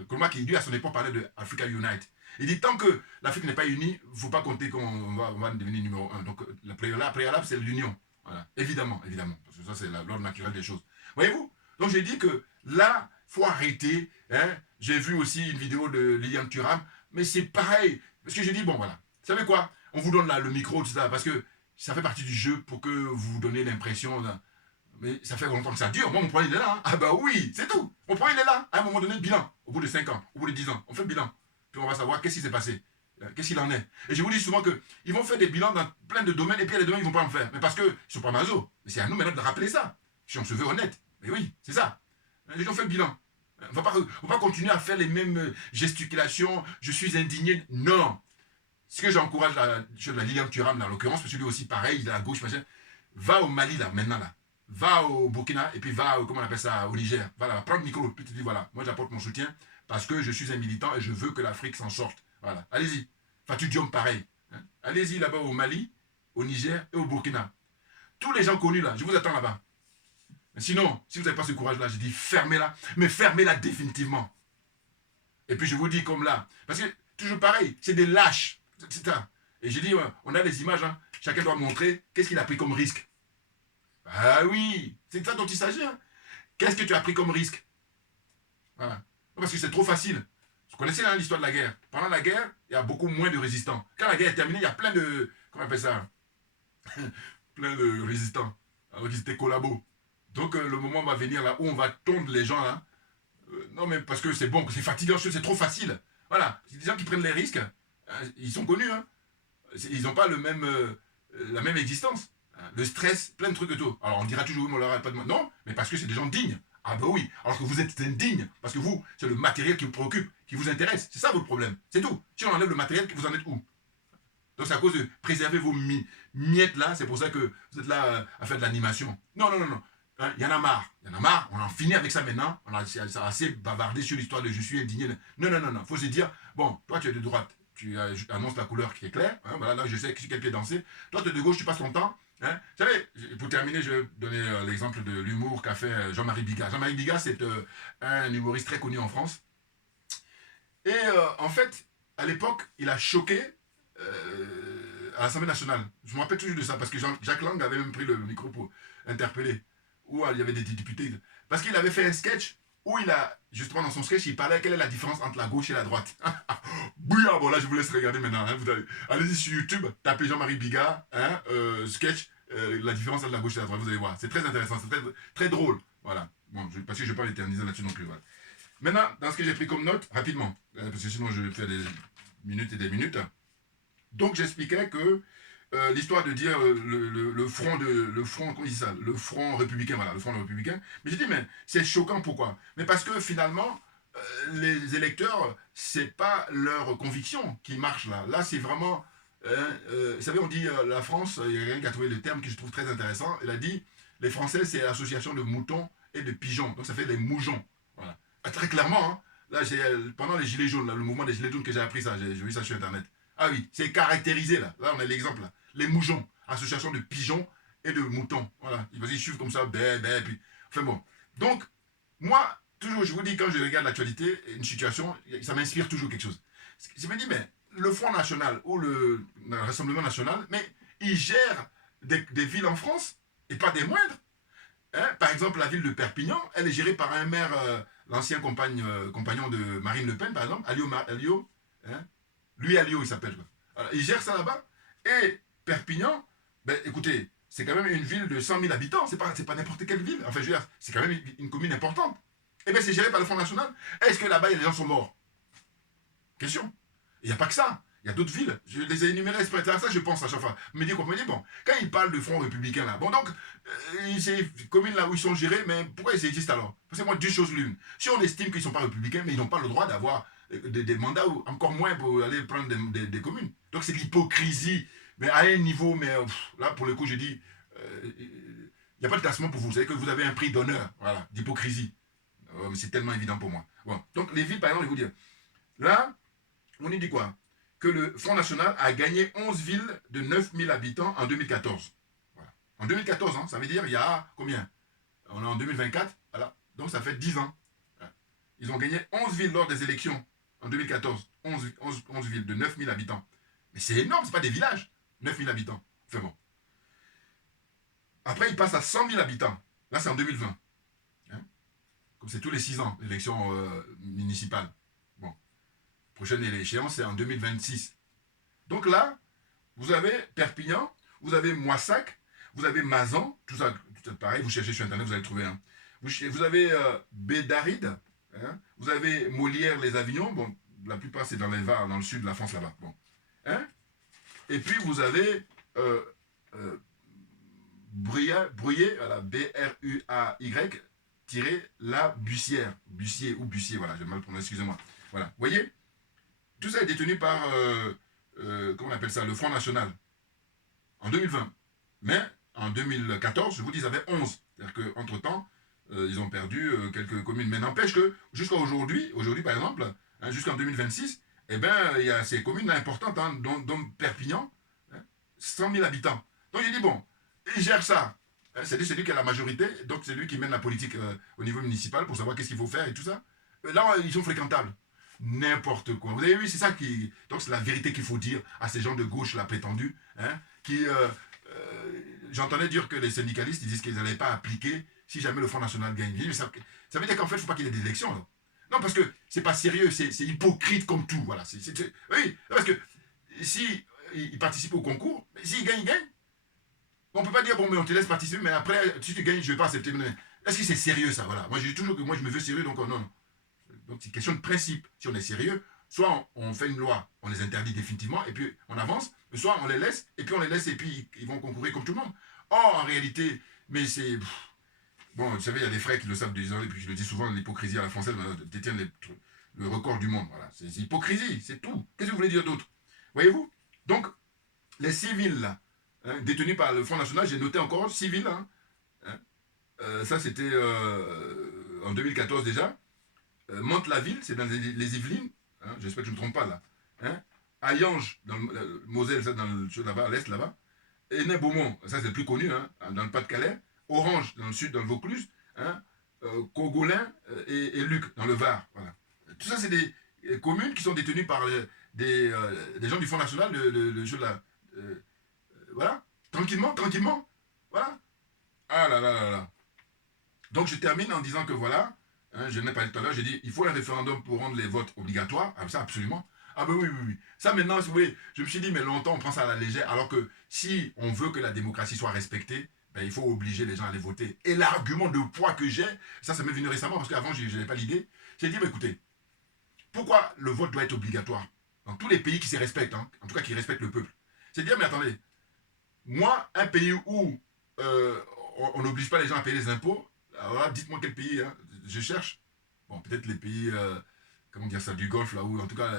Nkrumah qui, lui, à son époque, parlait de Africa Unite. Il dit, tant que l'Afrique n'est pas unie, il ne faut pas compter qu'on va devenir numéro 1. Donc, la préalable, c'est l'union. Voilà. Évidemment. Parce que ça, c'est l'ordre naturel des choses. Voyez-vous? Donc, j'ai dit que là, il faut arrêter. Hein? J'ai vu aussi une vidéo de Liliane Thuram, mais c'est pareil. Parce que j'ai dit, bon, voilà. Vous savez quoi? On vous donne là le micro, tout ça, parce que ça fait partie du jeu pour que vous donniez l'impression... Mais ça fait longtemps que ça dure. Moi, mon point, il est là. Hein. Ah bah oui, c'est tout. Mon point, il est là. À un moment donné, bilan. Au bout de 5 ans, au bout de 10 ans, on fait le bilan. Puis on va savoir qu'est-ce qui s'est passé. Qu'est-ce qu'il en est. Et je vous dis souvent qu'ils vont faire des bilans dans plein de domaines, et puis il y a des domaines, ils ne vont pas en faire. Mais parce qu'ils ne sont pas maso. Mais c'est à nous maintenant de rappeler ça. Si on se veut honnête. Mais oui, c'est ça. Les gens font le bilan. On ne va pas continuer à faire les mêmes gesticulations. Je suis indigné. Non. Ce que j'encourage sur la Lilian Thuram, en l'occurrence, parce que lui aussi, pareil, il est à gauche, machin. Va au Mali, là, maintenant, là. Va au Burkina, et puis va, comment on appelle ça, au Niger. Voilà, prends le micro, puis tu dis, voilà, moi j'apporte mon soutien, parce que je suis un militant et je veux que l'Afrique s'en sorte. Voilà, allez-y. Fatou Diom, pareil. Hein? Allez-y là-bas au Mali, au Niger et au Burkina. Tous les gens connus, là, je vous attends là-bas. Sinon, si vous n'avez pas ce courage-là, je dis fermez-la, mais fermez-la définitivement. Et puis je vous dis comme là, parce que toujours pareil, c'est des lâches. Et j'ai dit, on a les images, hein. Chacun doit montrer qu'est-ce qu'il a pris comme risque. Ah oui, c'est de ça dont il s'agit. Hein. Qu'est-ce que tu as pris comme risque? Voilà. Parce que c'est trop facile. Vous connaissez hein, l'histoire de la guerre. Pendant la guerre, il y a beaucoup moins de résistants. Quand la guerre est terminée, il y a plein de... Comment on appelle ça? Plein de résistants. Alors qu'ils étaient collabos. Donc le moment va venir là où on va tondre les gens là. Non mais parce que c'est bon, c'est fatigant, c'est trop facile. Voilà. C'est des gens qui prennent les risques. Ils sont connus. Hein. Ils n'ont pas la même existence. Le stress, plein de trucs et tout. Alors on dira toujours, oui, mais on n'aura pas de... Non, mais parce que c'est des gens dignes. Ah ben oui, alors que vous êtes indigne. Parce que vous, c'est le matériel qui vous préoccupe, qui vous intéresse. C'est ça votre problème. C'est tout. Si on enlève le matériel, vous en êtes où? Donc c'est à cause de préserver vos miettes là, c'est pour ça que vous êtes là à faire de l'animation. Non, non, non, non. Hein, y en a marre. Il y en a marre. On en finit avec ça maintenant. On a assez bavardé sur l'histoire de je suis indigné. Non, non, non, non. Il faut se dire, bon, toi tu es de droite. Tu annonces la couleur qui est claire. Hein, voilà, là je sais sur quel pied danser. Toi tu es de gauche, tu passes ton temps. Hein. Vous savez, pour terminer, je vais donner l'exemple de l'humour qu'a fait Jean-Marie Bigard. Jean-Marie Bigard, c'est un humoriste très connu en France. Et en fait, à l'époque, il a choqué à l'Assemblée nationale. Je me rappelle toujours de ça, parce que Jacques Lang avait même pris le micro pour interpeller, où il y avait des députés. Parce qu'il avait fait un sketch où il a, justement dans son sketch, il parlait quelle est la différence entre la gauche et la droite. Bouillard, bon là je vous laisse regarder maintenant. Hein, allez-y sur YouTube, tapez Jean-Marie Bigard, hein, sketch, la différence entre la gauche et la droite, vous allez voir. C'est très intéressant, c'est très, très drôle. Voilà. Bon, parce que je ne vais pas l'éterniser là-dessus non plus. Voilà. Maintenant, dans ce que j'ai pris comme note, rapidement, parce que sinon je vais faire des minutes et des minutes. Donc j'expliquais que l'histoire de dire le front, comment il dit ça, le front républicain, voilà, le front républicain. Mais j'ai dit, mais c'est choquant, pourquoi? Mais parce que finalement, les électeurs, c'est pas leur conviction qui marche là. Là, c'est vraiment, vous savez, on dit la France, il y a quelqu'un qui a trouvé le terme que je trouve très intéressant. Il a dit, les Français, c'est l'association de moutons et de pigeons. Donc ça fait les moujons. Voilà. Très clairement, hein, là, pendant les Gilets jaunes, là, le mouvement des Gilets jaunes que j'ai appris ça, j'ai vu ça sur Internet. Ah oui, c'est caractérisé là. Là, on a l'exemple là. Les moujons, association de pigeons et de moutons. Voilà. Ils suivent comme ça, puis. Enfin bon. Donc, moi, toujours, je vous dis, quand je regarde l'actualité, une situation, ça m'inspire toujours quelque chose. Je me dis, mais le Front National ou le Rassemblement National, mais ils gèrent des villes en France, et pas des moindres. Hein? Par exemple, la ville de Perpignan, elle est gérée par un maire, l'ancien compagnon de Marine Le Pen, par exemple, Alliot, hein? Lui, Alliot, il s'appelle. Alors, il gère ça là-bas. Et Perpignan, ben, écoutez, c'est quand même une ville de 100 000 habitants. C'est pas n'importe quelle ville. Enfin, je veux dire, c'est quand même une commune importante. Et bien, c'est géré par le Front National. Est-ce que là-bas, les gens sont morts? Question. Il n'y a pas que ça. Il y a d'autres villes. Je les ai énumérées exprès. À ça, je pense à chaque fois. Me dire, bon, quand ils parlent de Front républicain, là, bon, donc, ces communes là où ils sont gérés, mais pourquoi ils existent alors? Parce que moi, deux choses l'une. Si on estime qu'ils ne sont pas républicains, mais ils n'ont pas le droit d'avoir des mandats, ou encore moins pour aller prendre des communes. Donc c'est l'hypocrisie, mais à un niveau, mais là pour le coup je dis, il n'y a pas de classement pour vous, vous savez que vous avez un prix d'honneur, voilà, d'hypocrisie. C'est tellement évident pour moi. Bon. Donc les villes, par exemple, je vais vous dire, là, on dit quoi? Que le Front National a gagné 11 villes de 9000 habitants en 2014. Voilà. En 2014, hein, ça veut dire il y a combien? On est en 2024, voilà. Donc ça fait 10 ans. Ils ont gagné 11 villes lors des élections en 2014. 11 villes de 9000 habitants. Mais c'est énorme, ce n'est pas des villages. 9000 habitants. Enfin bon. Après, ils passent à 100 000 habitants. Là, c'est en 2020. Hein? Comme c'est tous les 6 ans, l'élection municipale. Bon. Prochaine échéance, c'est en 2026. Donc là, vous avez Perpignan, vous avez Moissac, vous avez Mazan, tout c'est pareil, vous cherchez sur Internet, vous allez trouver. Hein. Vous avez Bédaride, hein, vous avez Molière, les Avignons, bon, la plupart c'est dans les Var, dans le sud de la France là-bas. Bon. Hein. Et puis vous avez Bruyé, voilà, B-R-U-A-Y, la Bussière, Bussier ou Bussier, voilà, j'ai mal prononcé, excusez-moi. Voilà, vous voyez, tout ça est détenu par, comment on appelle ça, le Front National, en 2020. Mais en 2014, je vous dis, ils avaient 11. C'est-à-dire qu'entre-temps, ils ont perdu quelques communes. Mais n'empêche que jusqu'à aujourd'hui par exemple, hein, jusqu'en 2026, eh ben, il y a ces communes importantes, hein, dont Perpignan, hein, 100 000 habitants. Donc j'ai dit, bon, il gère ça. C'est lui qui a la majorité, donc c'est lui qui mène la politique au niveau municipal pour savoir qu'est-ce qu'il faut faire et tout ça. Là, ils sont fréquentables. N'importe quoi. Vous avez vu, c'est ça qui... Donc c'est la vérité qu'il faut dire à ces gens de gauche, là, prétendus, hein, qui... j'entendais dire que les syndicalistes, ils disent qu'ils n'allaient pas appliquer si jamais le Front National gagne. Mais ça veut dire qu'en fait, il ne faut pas qu'il y ait des élections. Là. Non, parce que c'est pas sérieux, c'est hypocrite comme tout. Voilà. Oui, parce que si ils participent au concours, s'ils gagnent, ils gagnent. On ne peut pas dire, bon, mais on te laisse participer, mais après, si tu gagnes, je ne vais pas accepter. Est-ce que c'est sérieux, ça? Voilà. Moi, je dis toujours que moi, je me veux sérieux, donc non. Donc, c'est une question de principe. Si on est sérieux, soit on fait une loi, on les interdit définitivement, et puis on avance, soit on les laisse, et puis ils vont concourir comme tout le monde. Or, en réalité, mais c'est... Bon, vous savez, il y a des frères qui le savent déjà, et puis je le dis souvent, l'hypocrisie à la française détient le record du monde. Voilà. C'est hypocrisie, c'est tout. Qu'est-ce que vous voulez dire d'autre? Voyez-vous? Donc, les civils, là, hein, détenus par le Front National, j'ai noté encore, civils, hein, ça c'était en 2014 déjà. Mantes-la-Ville, c'est dans les Yvelines, hein, j'espère que je ne me trompe pas là. Hein, Hayange, dans le Moselle, ça dans le sud là-bas, à l'est là-bas. Hénin-Beaumont, ça c'est le plus connu, hein, dans le Pas-de-Calais. Orange, dans le sud, dans le Vaucluse. Hein, Cogolin et Luc, dans le Var. Voilà. Tout ça, c'est des communes qui sont détenues par des gens du Front National, le jeu de la... voilà, tranquillement. Voilà. Ah là là là là. Donc je termine en disant que voilà, hein, je n'ai pas dit tout à l'heure, j'ai dit il faut un référendum pour rendre les votes obligatoires. Ah, ça, absolument. Ah ben oui. Ça maintenant, vous voyez, je me suis dit, mais longtemps on prend ça à la légère, alors que si on veut que la démocratie soit respectée, ben, il faut obliger les gens à aller voter. Et l'argument de poids que j'ai, ça m'est venu récemment, parce qu'avant je n'avais pas l'idée, j'ai dit, ben, écoutez, pourquoi le vote doit être obligatoire dans tous les pays qui se respectent, hein, en tout cas qui respectent le peuple? C'est dire, mais attendez, moi, un pays où on n'oblige pas les gens à payer les impôts, alors là, dites-moi quel pays, hein, je cherche. Bon, peut-être les pays, comment dire ça, du Golfe, là où, en tout cas,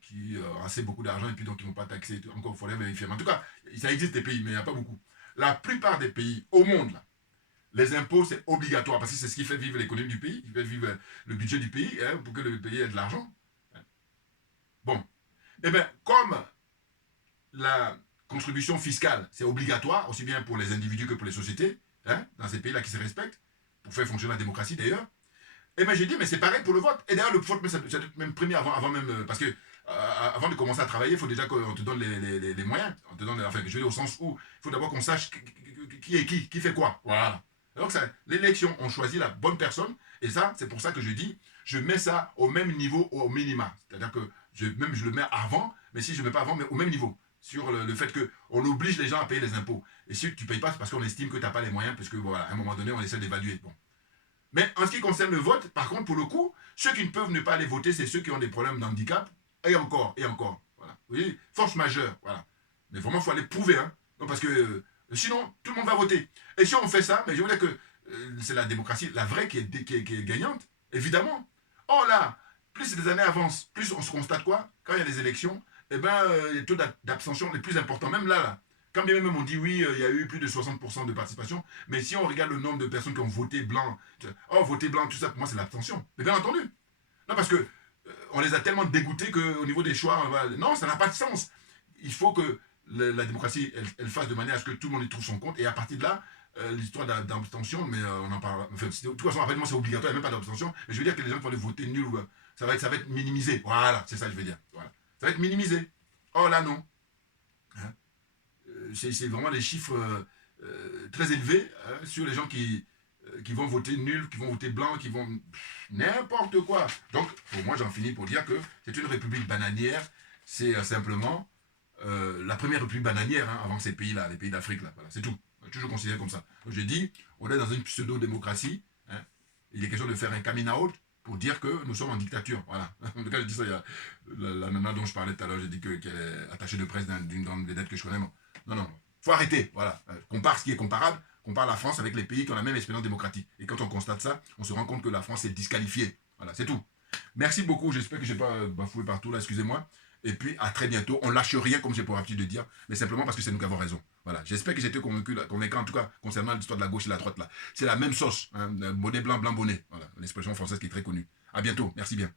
qui ont assez beaucoup d'argent et puis donc ils ne vont pas taxer. Encore, il faudrait vérifier. Mais en tout cas, ça existe des pays, mais il n'y a pas beaucoup. La plupart des pays au monde, là, les impôts, c'est obligatoire parce que c'est ce qui fait vivre l'économie du pays, qui fait vivre le budget du pays, hein, pour que le pays ait de l'argent. Bon. Eh bien, comme la contribution fiscale, c'est obligatoire, aussi bien pour les individus que pour les sociétés, hein, dans ces pays-là qui se respectent, pour faire fonctionner la démocratie d'ailleurs, et bien j'ai dit, mais c'est pareil pour le vote. Et d'ailleurs, le vote, c'est même premier avant même, parce que avant de commencer à travailler, il faut déjà qu'on te donne les moyens. On te donne, enfin, je veux dire au sens où il faut d'abord qu'on sache qui est qui fait quoi. Voilà. Donc, l'élection, on choisit la bonne personne, et ça, c'est pour ça que je dis, je mets ça au même niveau, au minima. C'est-à-dire que je le mets avant, mais si je ne mets pas avant, mais au même niveau. Sur le fait qu'on oblige les gens à payer les impôts. Et si tu ne payes pas, c'est parce qu'on estime que tu n'as pas les moyens, parce que voilà, à un moment donné, on essaie d'évaluer. Bon. Mais en ce qui concerne le vote, par contre, pour le coup, ceux qui ne peuvent ne pas aller voter, c'est ceux qui ont des problèmes d'handicap, et encore. Voilà. Vous voyez, force majeure, voilà. Mais vraiment, il faut aller prouver, hein. Non, parce que sinon, tout le monde va voter. Et si on fait ça, mais je veux dire que c'est la démocratie, la vraie, qui est gagnante, évidemment. Oh là, plus les années avancent, plus on se constate quoi? Quand il y a des élections, eh ben, les taux d'abstention les plus importants, même là, quand bien même on dit oui, il y a eu plus de 60% de participation, mais si on regarde le nombre de personnes qui ont voté blanc, voté blanc, tout ça, pour moi c'est l'abstention. Mais bien entendu. Non, parce que on les a tellement dégoûtés qu'au niveau des choix, non, ça n'a pas de sens. Il faut que la démocratie, elle fasse de manière à ce que tout le monde y trouve son compte, et à partir de là, l'histoire d'abstention, mais on en parle, enfin, de toute façon, après, moi c'est obligatoire, il n'y a même pas d'abstention, mais je veux dire que les gens qui vont aller voter nul, ça va être minimisé. Voilà, c'est ça que je veux dire. Voilà. Ça va être minimisé. Oh là, non. Hein? C'est vraiment des chiffres très élevés, hein, sur les gens qui vont voter nul, qui vont voter blanc, qui vont... n'importe quoi. Donc, pour moi, j'en finis pour dire que c'est une république bananière. C'est simplement la première république bananière, hein, avant ces pays-là, les pays d'Afrique, là. Voilà, c'est tout. Toujours considéré comme ça. Donc j'ai dit, on est dans une pseudo-démocratie. Hein. Il est question de faire un coming out pour dire que nous sommes en dictature. Voilà. En tout cas, je dis ça, il y a la nana dont je parlais tout à l'heure, j'ai dit qu'elle est attachée de presse d'une grande vedette que je connais. Non, non, faut arrêter. Voilà. Compare ce qui est comparable. Compare la France avec les pays qui ont la même expérience démocratique. Et quand on constate ça, on se rend compte que la France est disqualifiée. Voilà, c'est tout. Merci beaucoup. J'espère que je n'ai pas bafoué partout là, excusez-moi. Et puis à très bientôt. On lâche rien comme j'ai pour habitude de dire, mais simplement parce que c'est nous qui avons raison. Voilà. J'espère que j'ai été convaincu en tout cas concernant l'histoire de la gauche et de la droite là. C'est la même sauce. Hein, bonnet blanc, blanc bonnet. Voilà, l'expression française qui est très connue. À bientôt. Merci bien.